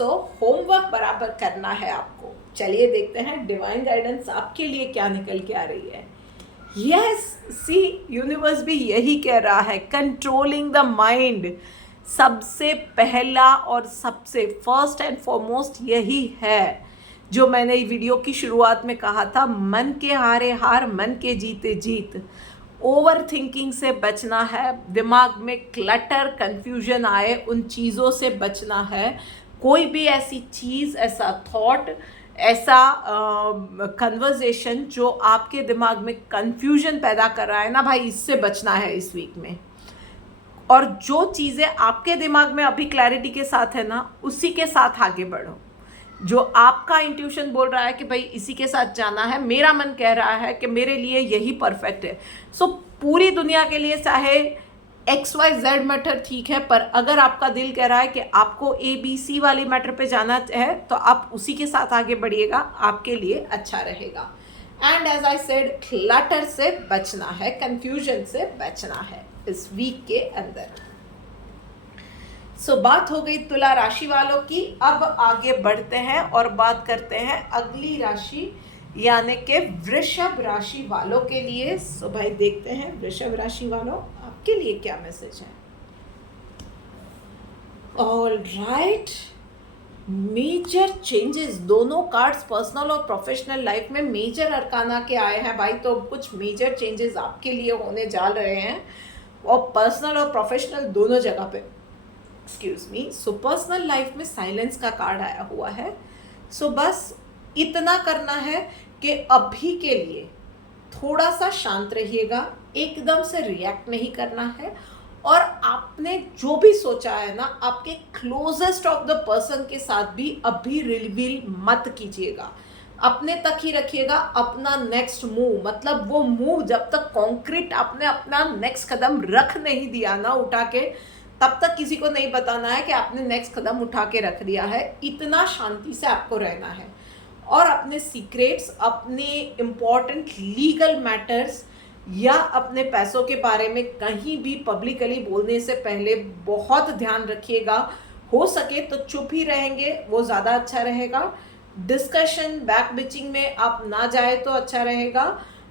होमवर्क बराबर करना है आपको। चलिए देखते हैं डिवाइन गाइडेंस आपके लिए क्या निकल के आ रही है। यस, सी यूनिवर्स भी यही कह रहा है, कंट्रोलिंग द माइंड सबसे पहला और सबसे फर्स्ट एंड फॉरमोस्ट यही है जो मैंने वीडियो की शुरुआत में कहा था, मन के हारे हार, मन के जीते जीत। ओवर थिंकिंग से बचना है, दिमाग में क्लटर कंफ्यूजन आए उन चीज़ों से बचना है। कोई भी ऐसी चीज़, ऐसा थॉट, ऐसा कन्वर्जेशन जो आपके दिमाग में कंफ्यूजन पैदा कर रहा है ना भाई, इससे बचना है इस वीक में। और जो चीज़ें आपके दिमाग में अभी क्लैरिटी के साथ है ना, उसी के साथ आगे बढ़ो। जो आपका इंट्यूशन बोल रहा है कि भाई इसी के साथ जाना है, मेरा मन कह रहा है कि मेरे लिए यही परफेक्ट है। पूरी दुनिया के लिए चाहे XYZ मैटर ठीक है, पर अगर आपका दिल कह रहा है कि आपको ABC वाली मैटर पे जाना है तो आप उसी के साथ आगे बढ़िएगा, आपके लिए अच्छा रहेगा। And as I said, clutter से बचना है, कंफ्यूजन से बचना है इस वीक के अंदर। बात हो गई तुला राशि वालों की। अब आगे बढ़ते हैं और बात करते हैं अगली राशि यानी कि वृषभ राशि वालों के लिए। भाई देखते हैं वृषभ राशि वालों आपके लिए क्या मैसेज है। ऑल राइट, मेजर चेंजेस, दोनों कार्ड्स पर्सनल और प्रोफेशनल लाइफ में मेजर अरकाना के आए हैं भाई। तो कुछ मेजर चेंजेस आपके लिए होने जा रहे हैं और पर्सनल और प्रोफेशनल दोनों जगह पे। Excuse me. पर्सनल लाइफ में साइलेंस का कार्ड आया हुआ है। बस इतना करना है कि अभी के लिए थोड़ा सा शांत रहिएगा, एकदम से रिएक्ट नहीं करना है। और आपने जो भी सोचा है ना, आपके क्लोजेस्ट ऑफ द पर्सन के साथ भी अभी रिवील मत कीजिएगा, अपने तक ही रखिएगा। अपना नेक्स्ट मूव, मतलब वो मूव जब तक कॉन्क्रीट आपने अपना नेक्स्ट कदम रख नहीं दिया ना उठा के, तब तक किसी को नहीं बताना है कि आपने नेक्स्ट कदम उठा के रख दिया है। इतना शांति से आपको रहना है और अपने सीक्रेट्स, अपने इम्पॉर्टेंट लीगल मैटर्स या अपने पैसों के बारे में कहीं भी पब्लिकली बोलने से पहले बहुत ध्यान रखिएगा। हो सके तो चुप ही रहेंगे, वो ज़्यादा अच्छा रहेगा। डिस्कशन बैक बिचिंग में आप ना जाए तो अच्छा रहेगा।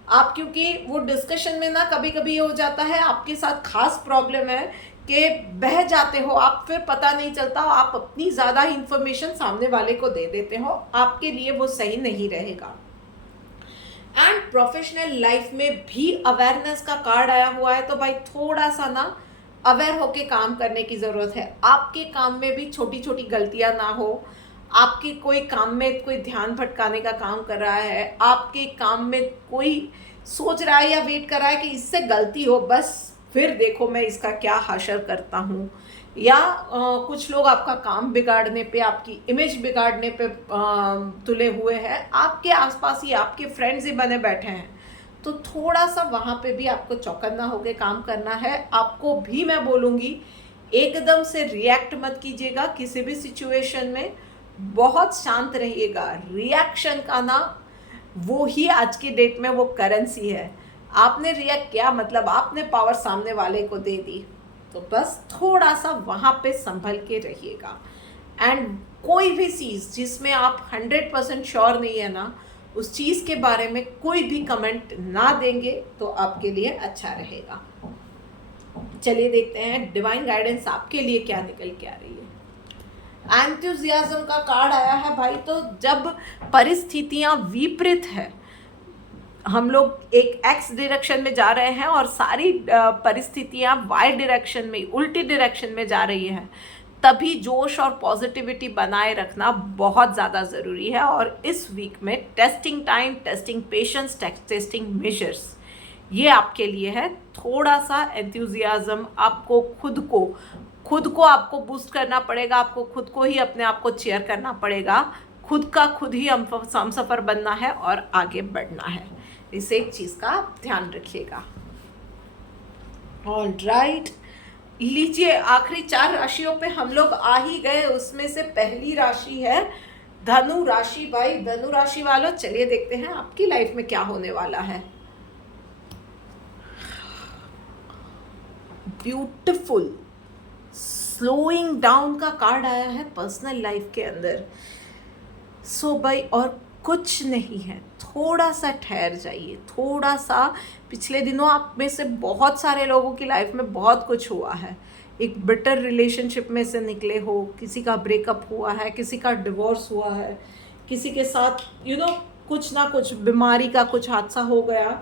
आप क्योंकि वो डिस्कशन में ना कभी कभी हो जाता है आपके साथ खास प्रॉब्लम है कि बह जाते हो आप, फिर पता नहीं चलता, आप अपनी ज़्यादा इंफॉर्मेशन सामने वाले को दे देते हो, आपके लिए वो सही नहीं रहेगा। एंड प्रोफेशनल लाइफ में भी अवेयरनेस का कार्ड आया हुआ है, तो भाई थोड़ा सा ना अवेयर होके काम करने की ज़रूरत है। आपके काम में भी छोटी छोटी गलतियां ना हो, आपके कोई काम में कोई ध्यान भटकाने का काम कर रहा है, आपके काम में कोई सोच रहा है या वेट कर रहा है कि इससे गलती हो, बस फिर देखो मैं इसका क्या हासिल करता हूँ, या कुछ लोग आपका काम बिगाड़ने पे, आपकी इमेज बिगाड़ने पे तुले हुए हैं, आपके आसपास ही आपके फ्रेंड्स ही बने बैठे हैं, तो थोड़ा सा वहाँ पे भी आपको चौकन्ना होकर काम करना है। आपको भी मैं बोलूँगी एकदम से रिएक्ट मत कीजिएगा किसी भी सिचुएशन में, बहुत शांत रहिएगा। रिएक्शन का ना वो ही आज की डेट में वो करेंसी है। आपने रिएक्ट किया मतलब आपने पावर सामने वाले को दे दी, तो बस थोड़ा सा वहाँ पे संभल के रहिएगा। एंड कोई भी चीज़ जिसमें आप 100% श्योर नहीं है ना, उस चीज़ के बारे में कोई भी कमेंट ना देंगे तो आपके लिए अच्छा रहेगा। चलिए देखते हैं डिवाइन गाइडेंस आपके लिए क्या निकल के आ रही है। एंथुजियाज्म का कार्ड आया है भाई, तो जब परिस्थितियां विपरीत है, हम लोग एक एक्स डायरेक्शन में जा रहे हैं और सारी परिस्थितियां वाई डायरेक्शन में, उल्टी डायरेक्शन में जा रही हैं, तभी जोश और पॉजिटिविटी बनाए रखना बहुत ज़्यादा ज़रूरी है। और इस वीक में testing time, testing patience, testing measures, ये आपके लिए है। थोड़ा सा एंथुजियाज्म, आपको खुद को आपको बूस्ट करना पड़ेगा, आपको खुद को ही अपने आप को चेयर करना पड़ेगा, खुद का खुद ही हम सफ़र बनना है और आगे बढ़ना है। इस एक चीज़ का आप ध्यान रखिएगा। ऑलराइट, लीजिए आखिरी 4 राशियों पे हम लोग आ ही गए। उसमें से पहली राशि है धनु राशि। भाई धनु राशि वालों, चलिए देखते हैं आपकी लाइफ में क्या होने वाला है। ब्यूटीफुल स्लोइंग डाउन का कार्ड आया है पर्सनल लाइफ के अंदर। सो भाई और कुछ नहीं है, थोड़ा सा ठहर जाइए, थोड़ा सा। पिछले दिनों आप में से बहुत सारे लोगों की लाइफ में बहुत कुछ हुआ है। एक बिटर रिलेशनशिप में से निकले हो, किसी का ब्रेकअप हुआ है, किसी का डिवोर्स हुआ है, किसी के साथ कुछ ना कुछ बीमारी का कुछ हादसा हो गया,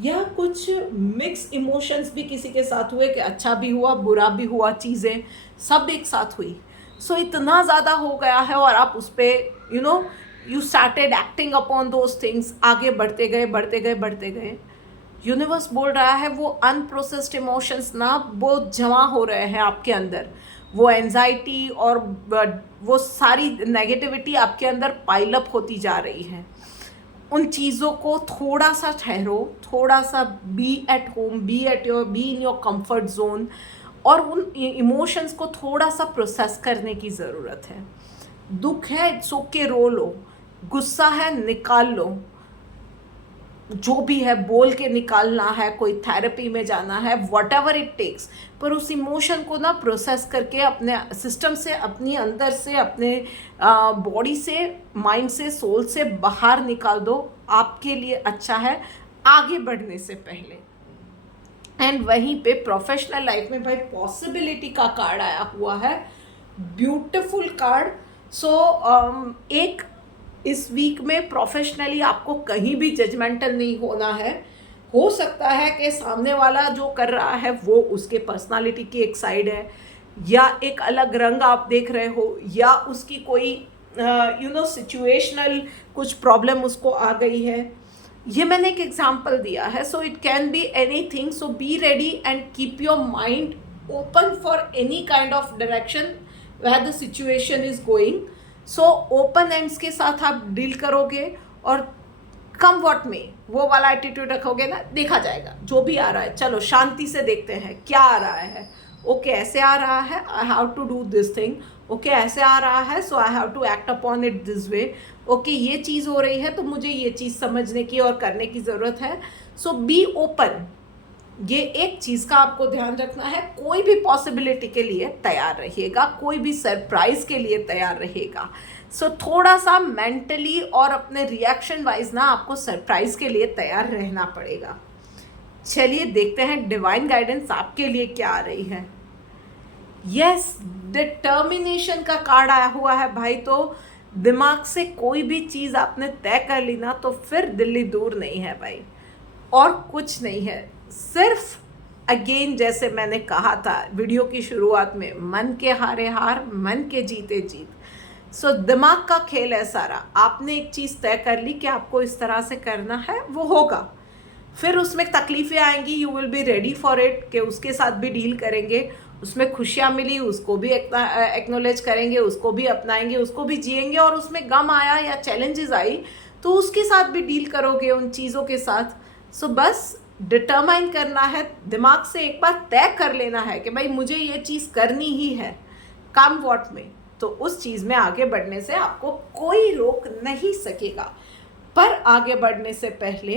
या कुछ मिक्स इमोशंस भी किसी के साथ हुए कि अच्छा भी हुआ बुरा भी हुआ, चीज़ें सब एक साथ हुई। सो इतना ज़्यादा हो गया है और आप उस पर you started acting upon those things. आगे बढ़ते गए। यूनिवर्स बोल रहा है वो अनप्रोसेस्ड इमोशंस ना वो जमा हो रहे हैं आपके अंदर, वो एंजाइटी और वो सारी नेगेटिविटी आपके अंदर पाइलअप होती जा रही है। उन चीज़ों को थोड़ा सा ठहरो, थोड़ा सा be at home, be in your comfort zone, और उन इमोशंस को थोड़ा सा प्रोसेस करने की ज़रूरत है। दुख है सो के रो लो, गुस्सा है निकाल लो, जो भी है बोल के निकालना है, कोई थेरेपी में जाना है, वट एवर इट टेक्स, पर उस इमोशन को ना प्रोसेस करके अपने सिस्टम से, अपनी अंदर से, अपने बॉडी से, माइंड से, सोल से बाहर निकाल दो। आपके लिए अच्छा है आगे बढ़ने से पहले। एंड वहीं पे प्रोफेशनल लाइफ में भाई पॉसिबिलिटी का कार्ड आया हुआ है, ब्यूटीफुल कार्ड। सो एक इस वीक में प्रोफेशनली आपको कहीं भी जजमेंटल नहीं होना है। हो सकता है कि सामने वाला जो कर रहा है वो उसके पर्सनालिटी की एक साइड है, या एक अलग रंग आप देख रहे हो, या उसकी कोई सिचुएशनल कुछ प्रॉब्लम उसको आ गई है। ये मैंने एक एग्जांपल दिया है। So it can be anything. So be ready and keep your mind open for any kind of direction where the situation is going. So open ends के साथ आप डील करोगे और कम वॉट में वो वाला एटीट्यूड रखोगे ना, देखा जाएगा जो भी आ रहा है, चलो शांति से देखते हैं क्या आ रहा है। ओके ऐसे आ रहा है, I have to do this thing. Okay ऐसे आ रहा है, so I have to act upon it this way. Okay ये चीज़ हो रही है तो मुझे ये चीज़ समझने की और करने की ज़रूरत है। सो बी ओपन, ये एक चीज़ का आपको ध्यान रखना है। कोई भी पॉसिबिलिटी के लिए तैयार रहिएगा, कोई भी सरप्राइज के लिए तैयार रहिएगा। सो थोड़ा सा मेंटली और अपने रिएक्शन वाइज ना आपको सरप्राइज के लिए तैयार रहना पड़ेगा। चलिए देखते हैं डिवाइन गाइडेंस आपके लिए क्या आ रही है। यस, डिटर्मिनेशन का कार्ड आया हुआ है भाई। तो दिमाग से कोई भी चीज़ आपने तय कर ली ना तो फिर दिल्ली दूर नहीं है भाई, और कुछ नहीं है। सिर्फ अगेन जैसे मैंने कहा था वीडियो की शुरुआत में, मन के हारे हार, मन के जीते जीत। सो दिमाग का खेल है सारा। आपने एक चीज़ तय कर ली कि आपको इस तरह से करना है, वो होगा। फिर उसमें तकलीफ़ें आएंगी, you will be ready for it, कि उसके साथ भी डील करेंगे। उसमें खुशियाँ मिली, उसको भी एक्नोलेज करेंगे, उसको भी अपनाएंगे, उसको भी जिएंगे। और उसमें गम आया या चैलेंजेस आई तो उसके साथ भी डील करोगे उन चीज़ों के साथ। सो बस डिटरमाइन करना है, दिमाग से एक बार तय कर लेना है कि भाई मुझे ये चीज़ करनी ही है, कम वॉट में। तो उस चीज़ में आगे बढ़ने से आपको कोई रोक नहीं सकेगा। पर आगे बढ़ने से पहले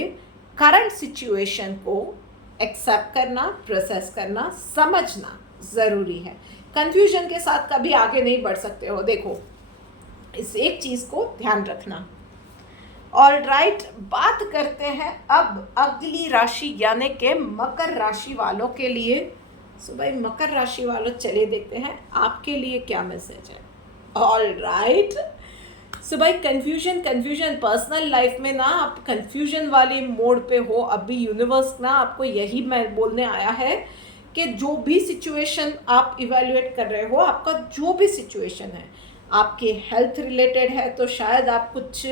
करंट सिचुएशन को एक्सेप्ट करना, प्रोसेस करना, समझना ज़रूरी है। कंफ्यूजन के साथ कभी आगे नहीं बढ़ सकते हो। देखो, इस एक चीज़ को ध्यान रखना। ऑलराइट, बात करते हैं अब अगली राशि यानी के मकर राशि वालों के लिए। सो भाई मकर राशि वालों, चलिए देखते हैं आपके लिए क्या मैसेज है। ऑलराइट, सो भाई कंफ्यूजन पर्सनल लाइफ में ना आप कंफ्यूजन वाले मोड पे हो अभी। यूनिवर्स ना आपको यही मैं बोलने आया है कि जो भी सिचुएशन आप इवैल्यूएट कर रहे हो, आपका जो भी सिचुएशन है, आपके हेल्थ रिलेटेड है तो शायद आप कुछ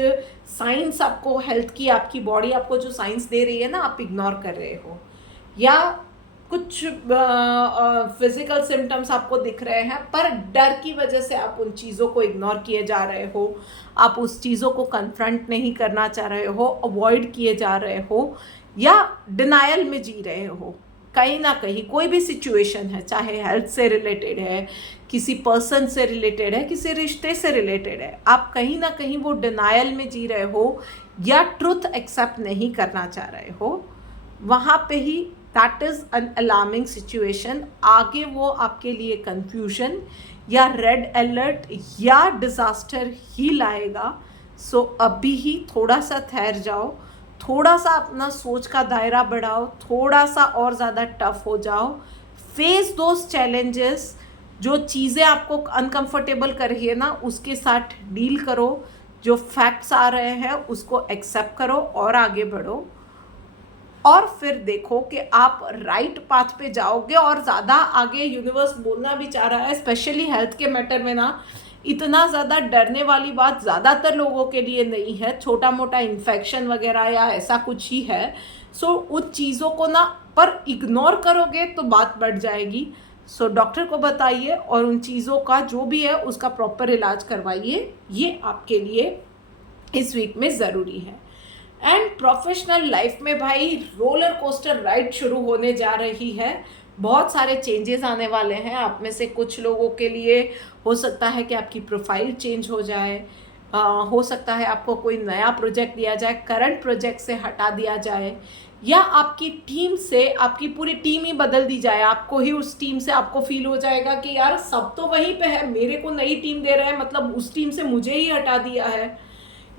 साइंस, आपको हेल्थ की, आपकी बॉडी आपको जो साइंस दे रही है ना, आप इग्नोर कर रहे हो। या कुछ फिजिकल सिम्टम्स आपको दिख रहे हैं पर डर की वजह से आप उन चीज़ों को इग्नोर किए जा रहे हो। आप उस चीज़ों को कन्फ्रंट नहीं करना चाह रहे हो, अवॉइड किए जा रहे हो, या डिनायल में जी रहे हो। कहीं ना कहीं कोई भी सिचुएशन है, चाहे हेल्थ से रिलेटेड है, किसी पर्सन से रिलेटेड है, किसी रिश्ते से रिलेटेड है, आप कहीं ना कहीं वो डिनायल में जी रहे हो या ट्रुथ एक्सेप्ट नहीं करना चाह रहे हो। वहाँ पे ही that is an alarming situation. आगे वो आपके लिए कंफ्यूजन या रेड अलर्ट या डिज़ास्टर ही लाएगा। सो अभी ही थोड़ा सा ठहर जाओ, थोड़ा सा अपना सोच का दायरा बढ़ाओ, थोड़ा सा और ज़्यादा टफ हो जाओ। फेस दोज चैलेंजेस, जो चीज़ें आपको अनकंफर्टेबल कर रही है ना, उसके साथ डील करो। जो फैक्ट्स आ रहे हैं उसको एक्सेप्ट करो और आगे बढ़ो। और फिर देखो कि आप राइट पाथ पे जाओगे। और ज़्यादा आगे यूनिवर्स बोलना भी चाह रहा है, स्पेशली हेल्थ के मैटर में ना, इतना ज़्यादा डरने वाली बात ज़्यादातर लोगों के लिए नहीं है। छोटा मोटा इन्फेक्शन वगैरह या ऐसा कुछ ही है। सो उन चीज़ों को ना पर इग्नोर करोगे तो बात बढ़ जाएगी। सो डॉक्टर को बताइए और उन चीज़ों का जो भी है उसका प्रॉपर इलाज करवाइए। ये आपके लिए इस वीक में ज़रूरी है। एंड प्रोफेशनल लाइफ में भाई रोलर कोस्टर राइड शुरू होने जा रही है। बहुत सारे चेंजेस आने वाले हैं। आप में से कुछ लोगों के लिए हो सकता है कि आपकी प्रोफाइल चेंज हो जाए, हो सकता है आपको कोई नया प्रोजेक्ट दिया जाए, करंट प्रोजेक्ट से हटा दिया जाए, या आपकी टीम से आपकी पूरी टीम ही बदल दी जाए। आपको ही उस टीम से आपको फील हो जाएगा कि यार सब तो वहीं पे है, मेरे को नई टीम दे रहे हैं, मतलब उस टीम से मुझे ही हटा दिया है।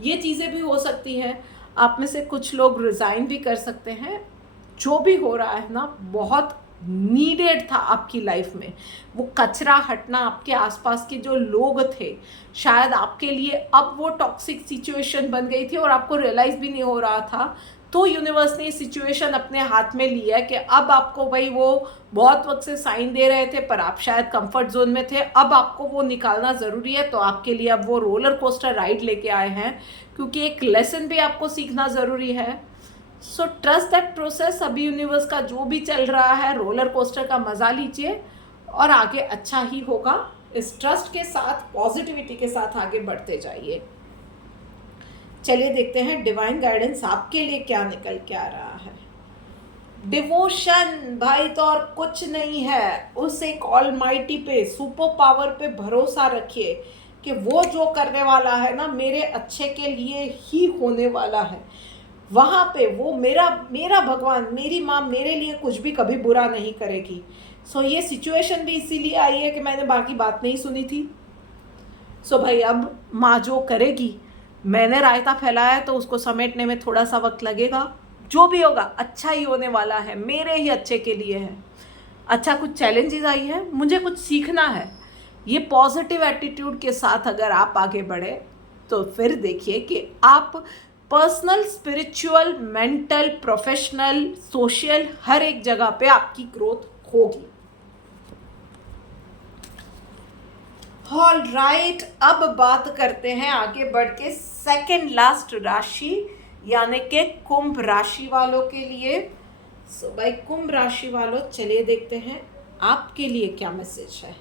ये चीज़ें भी हो सकती हैं। आप में से कुछ लोग रिज़ाइन भी कर सकते हैं। जो भी हो रहा है ना, बहुत नीडेड था आपकी लाइफ में। वो कचरा हटना, आपके आसपास के जो लोग थे, शायद आपके लिए अब वो टॉक्सिक सिचुएशन बन गई थी और आपको रियलाइज़ भी नहीं हो रहा था। तो यूनिवर्स ने सिचुएशन अपने हाथ में लिया है कि अब आपको, भाई वो बहुत वक्त से साइन दे रहे थे पर आप शायद कंफर्ट जोन में थे, अब आपको वो निकालना ज़रूरी है। तो आपके लिए अब वो रोलर कोस्टर राइड लेके आए हैं, क्योंकि एक लेसन भी आपको सीखना ज़रूरी है। So trust that process. अभी यूनिवर्स का जो भी चल रहा है, रोलर कोस्टर का मज़ा लीजिए और आगे अच्छा ही होगा। इस ट्रस्ट के साथ, पॉजिटिविटी के साथ आगे बढ़ते जाइए। चलिए देखते हैं डिवाइन गाइडेंस आपके लिए क्या निकल के आ रहा है। डिवोशन भाई तो और कुछ नहीं है, उस एक ऑलमाइटी पे, सुपर पावर पे भरोसा रखिए कि वो जो करने वाला है ना, मेरे अच्छे के लिए ही होने वाला है। वहाँ पे वो मेरा भगवान, मेरी माँ मेरे लिए कुछ भी कभी बुरा नहीं करेगी। सो ये सिचुएशन भी इसीलिए आई है कि मैंने बाकी बात नहीं सुनी थी। सो भाई अब माँ जो करेगी, मैंने रायता फैलाया है तो उसको समेटने में थोड़ा सा वक्त लगेगा, जो भी होगा अच्छा ही होने वाला है, मेरे ही अच्छे के लिए है। अच्छा, कुछ चैलेंजेस आई है, मुझे कुछ सीखना है, ये पॉजिटिव एटीट्यूड के साथ अगर आप आगे बढ़े तो फिर देखिए कि आप personal, spiritual, mental, professional, social, हर एक जगह पे आपकी ग्रोथ होगी। ऑल राइट, अब बात करते हैं आगे बढ़ के सेकेंड लास्ट राशि यानी कि कुंभ राशि वालों के लिए। सो भाई कुंभ राशि वालों, चलिए देखते हैं आपके लिए क्या मैसेज है।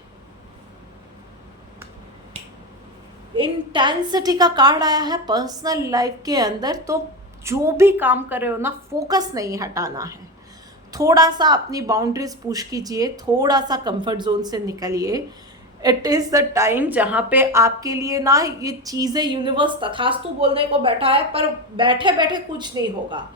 इंटेंसिटी का कार्ड आया है पर्सनल लाइफ के अंदर, तो जो भी काम कर रहे हो ना, फोकस नहीं हटाना है। थोड़ा सा अपनी बाउंड्रीज पुश कीजिए, थोड़ा सा कंफर्ट जोन से निकलिए। इट इज़ द टाइम जहाँ पे आपके लिए ना ये चीज़ें, यूनिवर्स तथास्तु बोलने को बैठा है, पर बैठे बैठे कुछ नहीं होगा।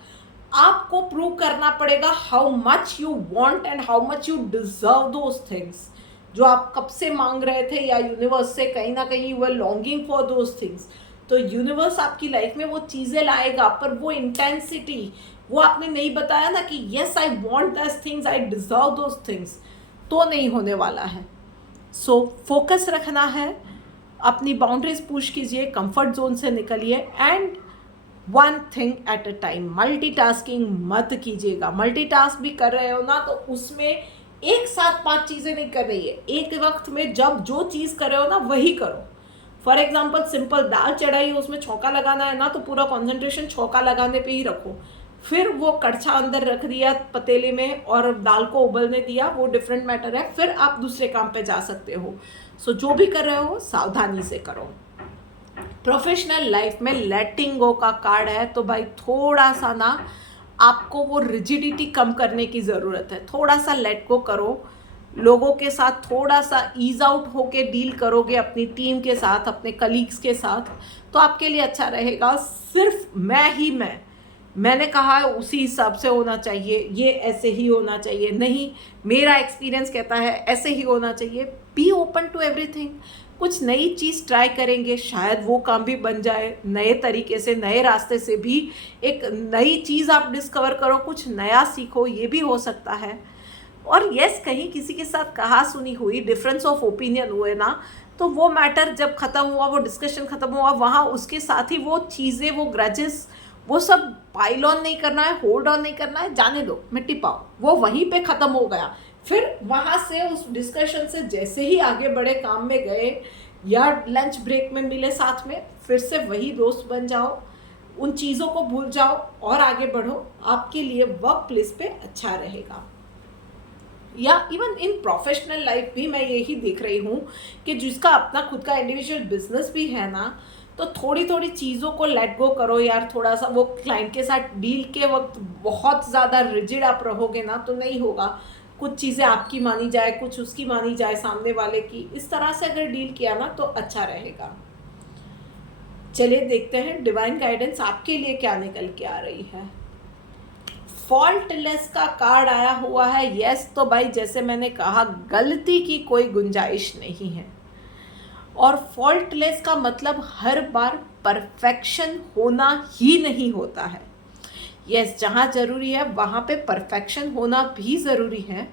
आपको प्रूव करना पड़ेगा how much you want and how much you deserve those things जो आप कब से मांग रहे थे, या यूनिवर्स से कहीं ना कहीं you are longing for those things. तो यूनिवर्स आपकी लाइफ में वो चीज़ें लाएगा, पर वो इंटेंसिटी, वो आपने नहीं बताया ना कि येस आई वॉन्ट दस things, I deserve those things, तो नहीं होने वाला है। सो फोकस रखना है, अपनी बाउंड्रीज पुश कीजिए, कंफर्ट जोन से निकलिए, and one thing at a time. Multitasking मत कीजिएगा। मल्टीटास्क भी कर रहे हो ना तो उसमें एक साथ 5 चीज़ें नहीं कर रही है, एक वक्त में जब जो चीज़ कर रहे हो ना वही करो। फॉर एग्जाम्पल सिंपल दाल चढ़ाई है, उसमें छौंका लगाना है ना, तो पूरा कॉन्सेंट्रेशन छौंका लगाने पे ही रखो। फिर वो कड़छा अंदर रख दिया पतीले में और दाल को उबलने दिया, वो डिफरेंट मैटर है, फिर आप दूसरे काम पे जा सकते हो। सो जो भी कर रहे हो सावधानी से करो। प्रोफेशनल लाइफ में लेटिंग गो का कार्ड है, तो भाई थोड़ा सा ना आपको वो रिजिडिटी कम करने की ज़रूरत है। थोड़ा सा लेट गो करो, लोगों के साथ थोड़ा सा ईज आउट होके डील करोगे, अपनी टीम के साथ, अपने कलीग्स के साथ, तो आपके लिए अच्छा रहेगा। सिर्फ मैं ही मैंने कहा है उसी हिसाब से होना चाहिए, ये ऐसे ही होना चाहिए, नहीं मेरा एक्सपीरियंस कहता है ऐसे ही होना चाहिए। Be open to everything. कुछ नई चीज़ ट्राई करेंगे, शायद वो काम भी बन जाए, नए तरीके से, नए रास्ते से भी एक नई चीज़ आप डिस्कवर करो, कुछ नया सीखो, ये भी हो सकता है। और यस, कहीं किसी के साथ कहा सुनी हुई, डिफरेंस ऑफ ओपिनियन हुए ना, तो वो मैटर जब ख़त्म हुआ, वो डिस्कशन ख़त्म हुआ, वहाँ उसके साथ ही वो चीज़ें, वो ग्रजेस, वो सब पाइल ऑन नहीं करना है, होल्ड ऑन नहीं करना है, जाने दो, मिट्टी पाओ, वो वहीं पे ख़त्म हो गया। फिर वहाँ से उस डिस्कशन से जैसे ही आगे बढ़े, काम में गए या लंच ब्रेक में मिले साथ में, फिर से वही दोस्त बन जाओ, उन चीज़ों को भूल जाओ और आगे बढ़ो। आपके लिए वर्क प्लेस पे अच्छा रहेगा। या इवन इन प्रोफेशनल लाइफ भी मैं यही देख रही हूँ कि जिसका अपना खुद का इंडिविजुअल बिजनेस भी है ना, तो थोड़ी थोड़ी चीज़ों को लेट गो करो यार। थोड़ा सा वो क्लाइंट के साथ डील के वक्त बहुत ज़्यादा रिजिड आप रहोगे ना तो नहीं होगा। कुछ चीज़ें आपकी मानी जाए, कुछ उसकी मानी जाए, सामने वाले की, इस तरह से अगर डील किया ना तो अच्छा रहेगा। चलिए देखते हैं डिवाइन गाइडेंस आपके लिए क्या निकल के आ रही है। फॉल्टलेस का कार्ड आया हुआ है। यस, तो भाई जैसे मैंने कहा, गलती की कोई गुंजाइश नहीं है। और फॉल्टलेस का मतलब हर बार परफेक्शन होना ही नहीं होता है। यस, जहाँ ज़रूरी है वहाँ पे परफेक्शन होना भी ज़रूरी है,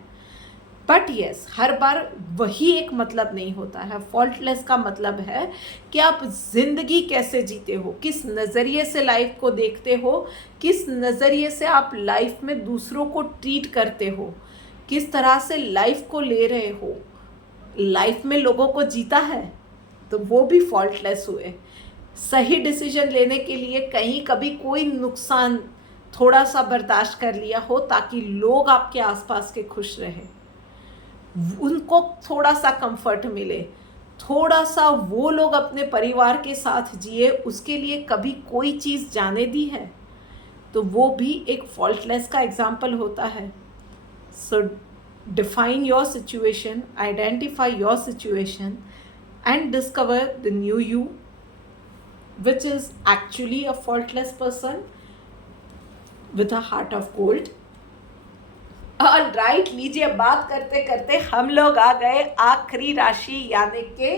बट यस, हर बार वही एक मतलब नहीं होता है। फॉल्टलेस का मतलब है कि आप ज़िंदगी कैसे जीते हो, किस नज़रिए से लाइफ को देखते हो, किस नज़रिए से आप लाइफ में दूसरों को ट्रीट करते हो, किस तरह से लाइफ को ले रहे हो। लाइफ में लोगों को जीता है तो वो भी फॉल्टलेस हुए। सही डिसीजन लेने के लिए कहीं कभी कोई नुकसान थोड़ा सा बर्दाश्त कर लिया हो, ताकि लोग आपके आसपास के खुश रहें, उनको थोड़ा सा कंफर्ट मिले, थोड़ा सा वो लोग अपने परिवार के साथ जिए, उसके लिए कभी कोई चीज़ जाने दी है, तो वो भी एक फॉल्टलेस का एग्जाम्पल होता है। सो define your situation, identify your situation and discover the new you, which is actually a faultless person with a heart of gold. All right, लीजिए, बात करते करते हम लोग आ गए आखिरी राशि यानी कि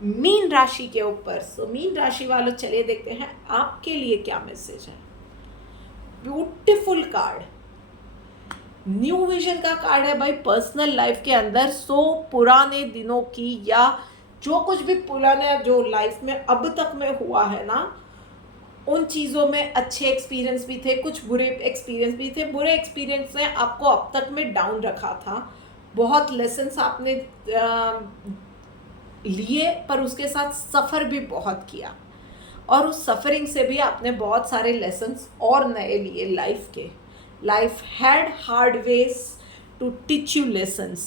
मीन राशि के ऊपर। सो मीन राशि वालों, चलिए देखते हैं आपके लिए क्या मैसेज है। ब्यूटीफुल कार्ड, न्यू विजन का कार्ड है भाई, पर्सनल लाइफ के अंदर। सो पुराने दिनों की या जो कुछ भी पुराना जो लाइफ में अब तक में हुआ है ना, उन चीज़ों में अच्छे एक्सपीरियंस भी थे, कुछ बुरे एक्सपीरियंस भी थे। बुरे एक्सपीरियंस ने आपको अब तक में डाउन रखा था, बहुत लेसन्स आपने लिए, पर उसके साथ सफ़र भी बहुत किया, और उस सफ़रिंग से भी आपने बहुत सारे लेसन्स और नए लिए लाइफ के। Life had hard ways to teach you lessons,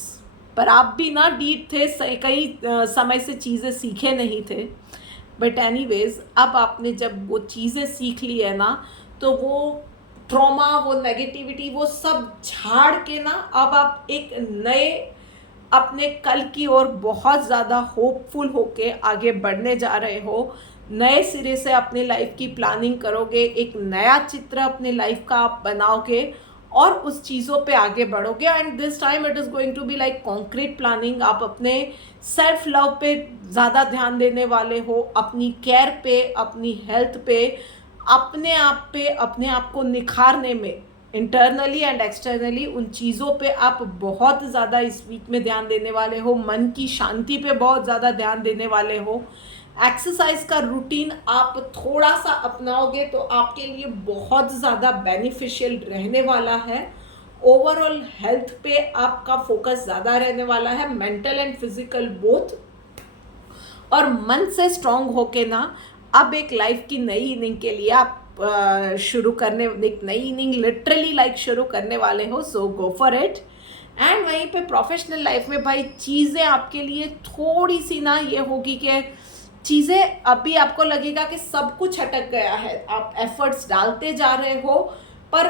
पर आप भी ना डीट थे, कई समय से चीज़ें सीखे नहीं थे। बट एनीवेज, अब आपने जब वो चीज़ें सीख ली है ना, तो वो ट्रॉमा, वो नेगेटिविटी, वो सब झाड़ के ना अब आप एक नए अपने कल की ओर बहुत ज़्यादा होपफुल होके आगे बढ़ने जा रहे हो। नए सिरे से अपने लाइफ की प्लानिंग करोगे, एक नया चित्र अपने लाइफ का आप बनाओगे और उस चीज़ों पे आगे बढ़ोगे। And this time it is going to be like concrete planning. आप अपने सेल्फ लव पे ज़्यादा ध्यान देने वाले हो, अपनी केयर पे, अपनी हेल्थ पे, अपने आप पे, अपने आप को निखारने में, इंटरनली एंड एक्सटर्नली, उन चीज़ों पे आप बहुत ज़्यादा इस वीक में ध्यान देने वाले हो। मन की शांति पे बहुत ज़्यादा ध्यान देने वाले हो। एक्सरसाइज का रूटीन आप थोड़ा सा अपनाओगे तो आपके लिए बहुत ज़्यादा बेनिफिशियल रहने वाला है। ओवरऑल हेल्थ पे आपका फोकस ज़्यादा रहने वाला है, मेंटल एंड फिजिकल बोथ। और मन से स्ट्रांग होके ना अब एक लाइफ की नई इनिंग के लिए आप शुरू करने, एक नई इनिंग लिटरली लाइक शुरू करने वाले हो। सो गो फॉर इट। एंड वहीं पे प्रोफेशनल लाइफ में भाई चीज़ें आपके लिए थोड़ी सी ना ये होगी कि चीज़ें अभी आपको लगेगा कि सब कुछ अटक गया है, आप एफर्ट्स डालते जा रहे हो पर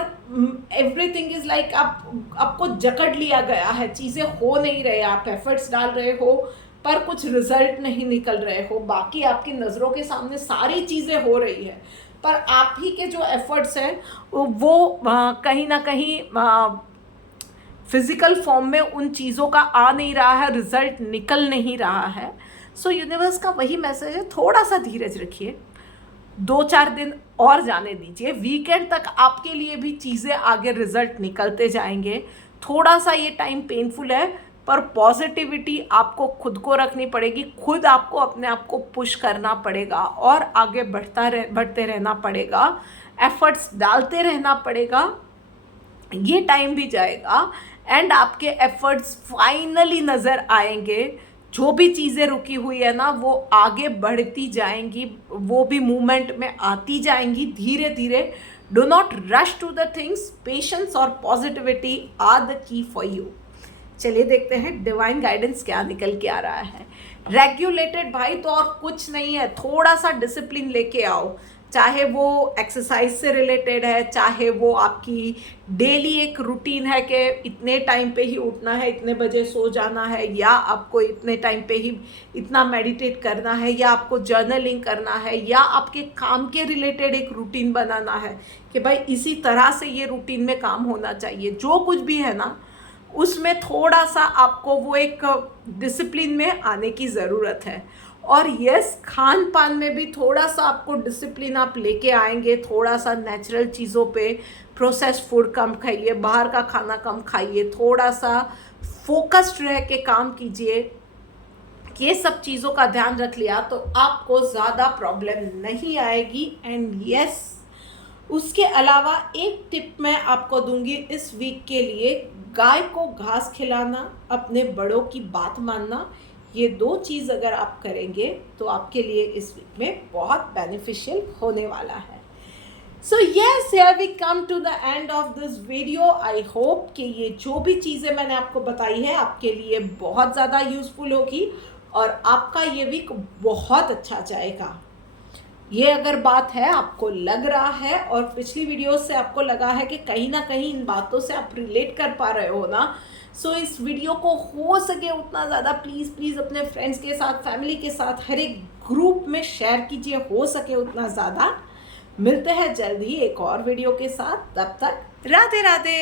एवरीथिंग इज़ लाइक आपको जकड़ लिया गया है, चीज़ें हो नहीं रहे, आप एफर्ट्स डाल रहे हो पर कुछ रिजल्ट नहीं निकल रहे हो। बाकी आपकी नज़रों के सामने सारी चीज़ें हो रही है, पर आप ही के जो एफर्ट्स हैं वो कहीं ना कहीं फिजिकल फॉर्म में उन चीज़ों का आ नहीं रहा है, रिजल्ट निकल नहीं रहा है। सो यूनिवर्स का वही मैसेज है, थोड़ा सा धीरज रखिए, 2-4 दिन और जाने दीजिए, वीकेंड तक आपके लिए भी चीज़ें आगे रिजल्ट निकलते जाएंगे। थोड़ा सा ये टाइम पेनफुल है, पर पॉजिटिविटी आपको खुद को रखनी पड़ेगी, खुद आपको अपने आप को पुश करना पड़ेगा और आगे बढ़ते रहना पड़ेगा, एफर्ट्स डालते रहना पड़ेगा। ये टाइम भी जाएगा एंड आपके एफर्ट्स फाइनली नज़र आएंगे। जो भी चीज़ें रुकी हुई है ना वो आगे बढ़ती जाएंगी, वो भी मूवमेंट में आती जाएंगी धीरे धीरे। Do not rush to the things, patience और positivity are the key for you. चलिए देखते हैं डिवाइन गाइडेंस क्या निकल के आ रहा है। रेगुलेटेड भाई तो और कुछ नहीं है, थोड़ा सा डिसिप्लिन लेके आओ, चाहे वो एक्सरसाइज से रिलेटेड है, चाहे वो आपकी डेली एक रूटीन है कि इतने टाइम पे ही उठना है, इतने बजे सो जाना है, या आपको इतने टाइम पे ही इतना मेडिटेट करना है, या आपको जर्नलिंग करना है, या आपके काम के रिलेटेड एक रूटीन बनाना है कि भाई इसी तरह से ये रूटीन में काम होना चाहिए। जो कुछ भी है ना उसमें थोड़ा सा आपको वो एक डिसिप्लिन में आने की ज़रूरत है। और यस, खान पान में भी थोड़ा सा आपको डिसिप्लिन आप लेके आएंगे, थोड़ा सा नेचुरल चीज़ों पे, प्रोसेस्ड फूड कम खाइए, बाहर का खाना कम खाइए, थोड़ा सा फोकस्ड रह के काम कीजिए। ये सब चीज़ों का ध्यान रख लिया तो आपको ज़्यादा प्रॉब्लम नहीं आएगी। एंड यस, उसके अलावा एक टिप मैं आपको दूंगी इस वीक के लिए, गाय को घास खिलाना, अपने बड़ों की बात मानना, ये 2 चीज़ अगर आप करेंगे तो आपके लिए इस वीक में बहुत बेनिफिशियल होने वाला है। So yes, here we come to the end of this video. I hope कि ये जो भी चीज़ें मैंने आपको बताई है आपके लिए बहुत ज़्यादा यूज़फुल होगी और आपका ये वीक बहुत अच्छा जाएगा। ये अगर बात है आपको लग रहा है और पिछली वीडियो से आपको लगा है कि कहीं ना कहीं इन बातों से आप रिलेट कर पा रहे हो ना, सो इस वीडियो को हो सके उतना ज़्यादा प्लीज़ अपने फ्रेंड्स के साथ, फैमिली के साथ, हर एक ग्रुप में शेयर कीजिए, हो सके उतना ज़्यादा। मिलते हैं जल्द ही एक और वीडियो के साथ, तब तक राधे राधे।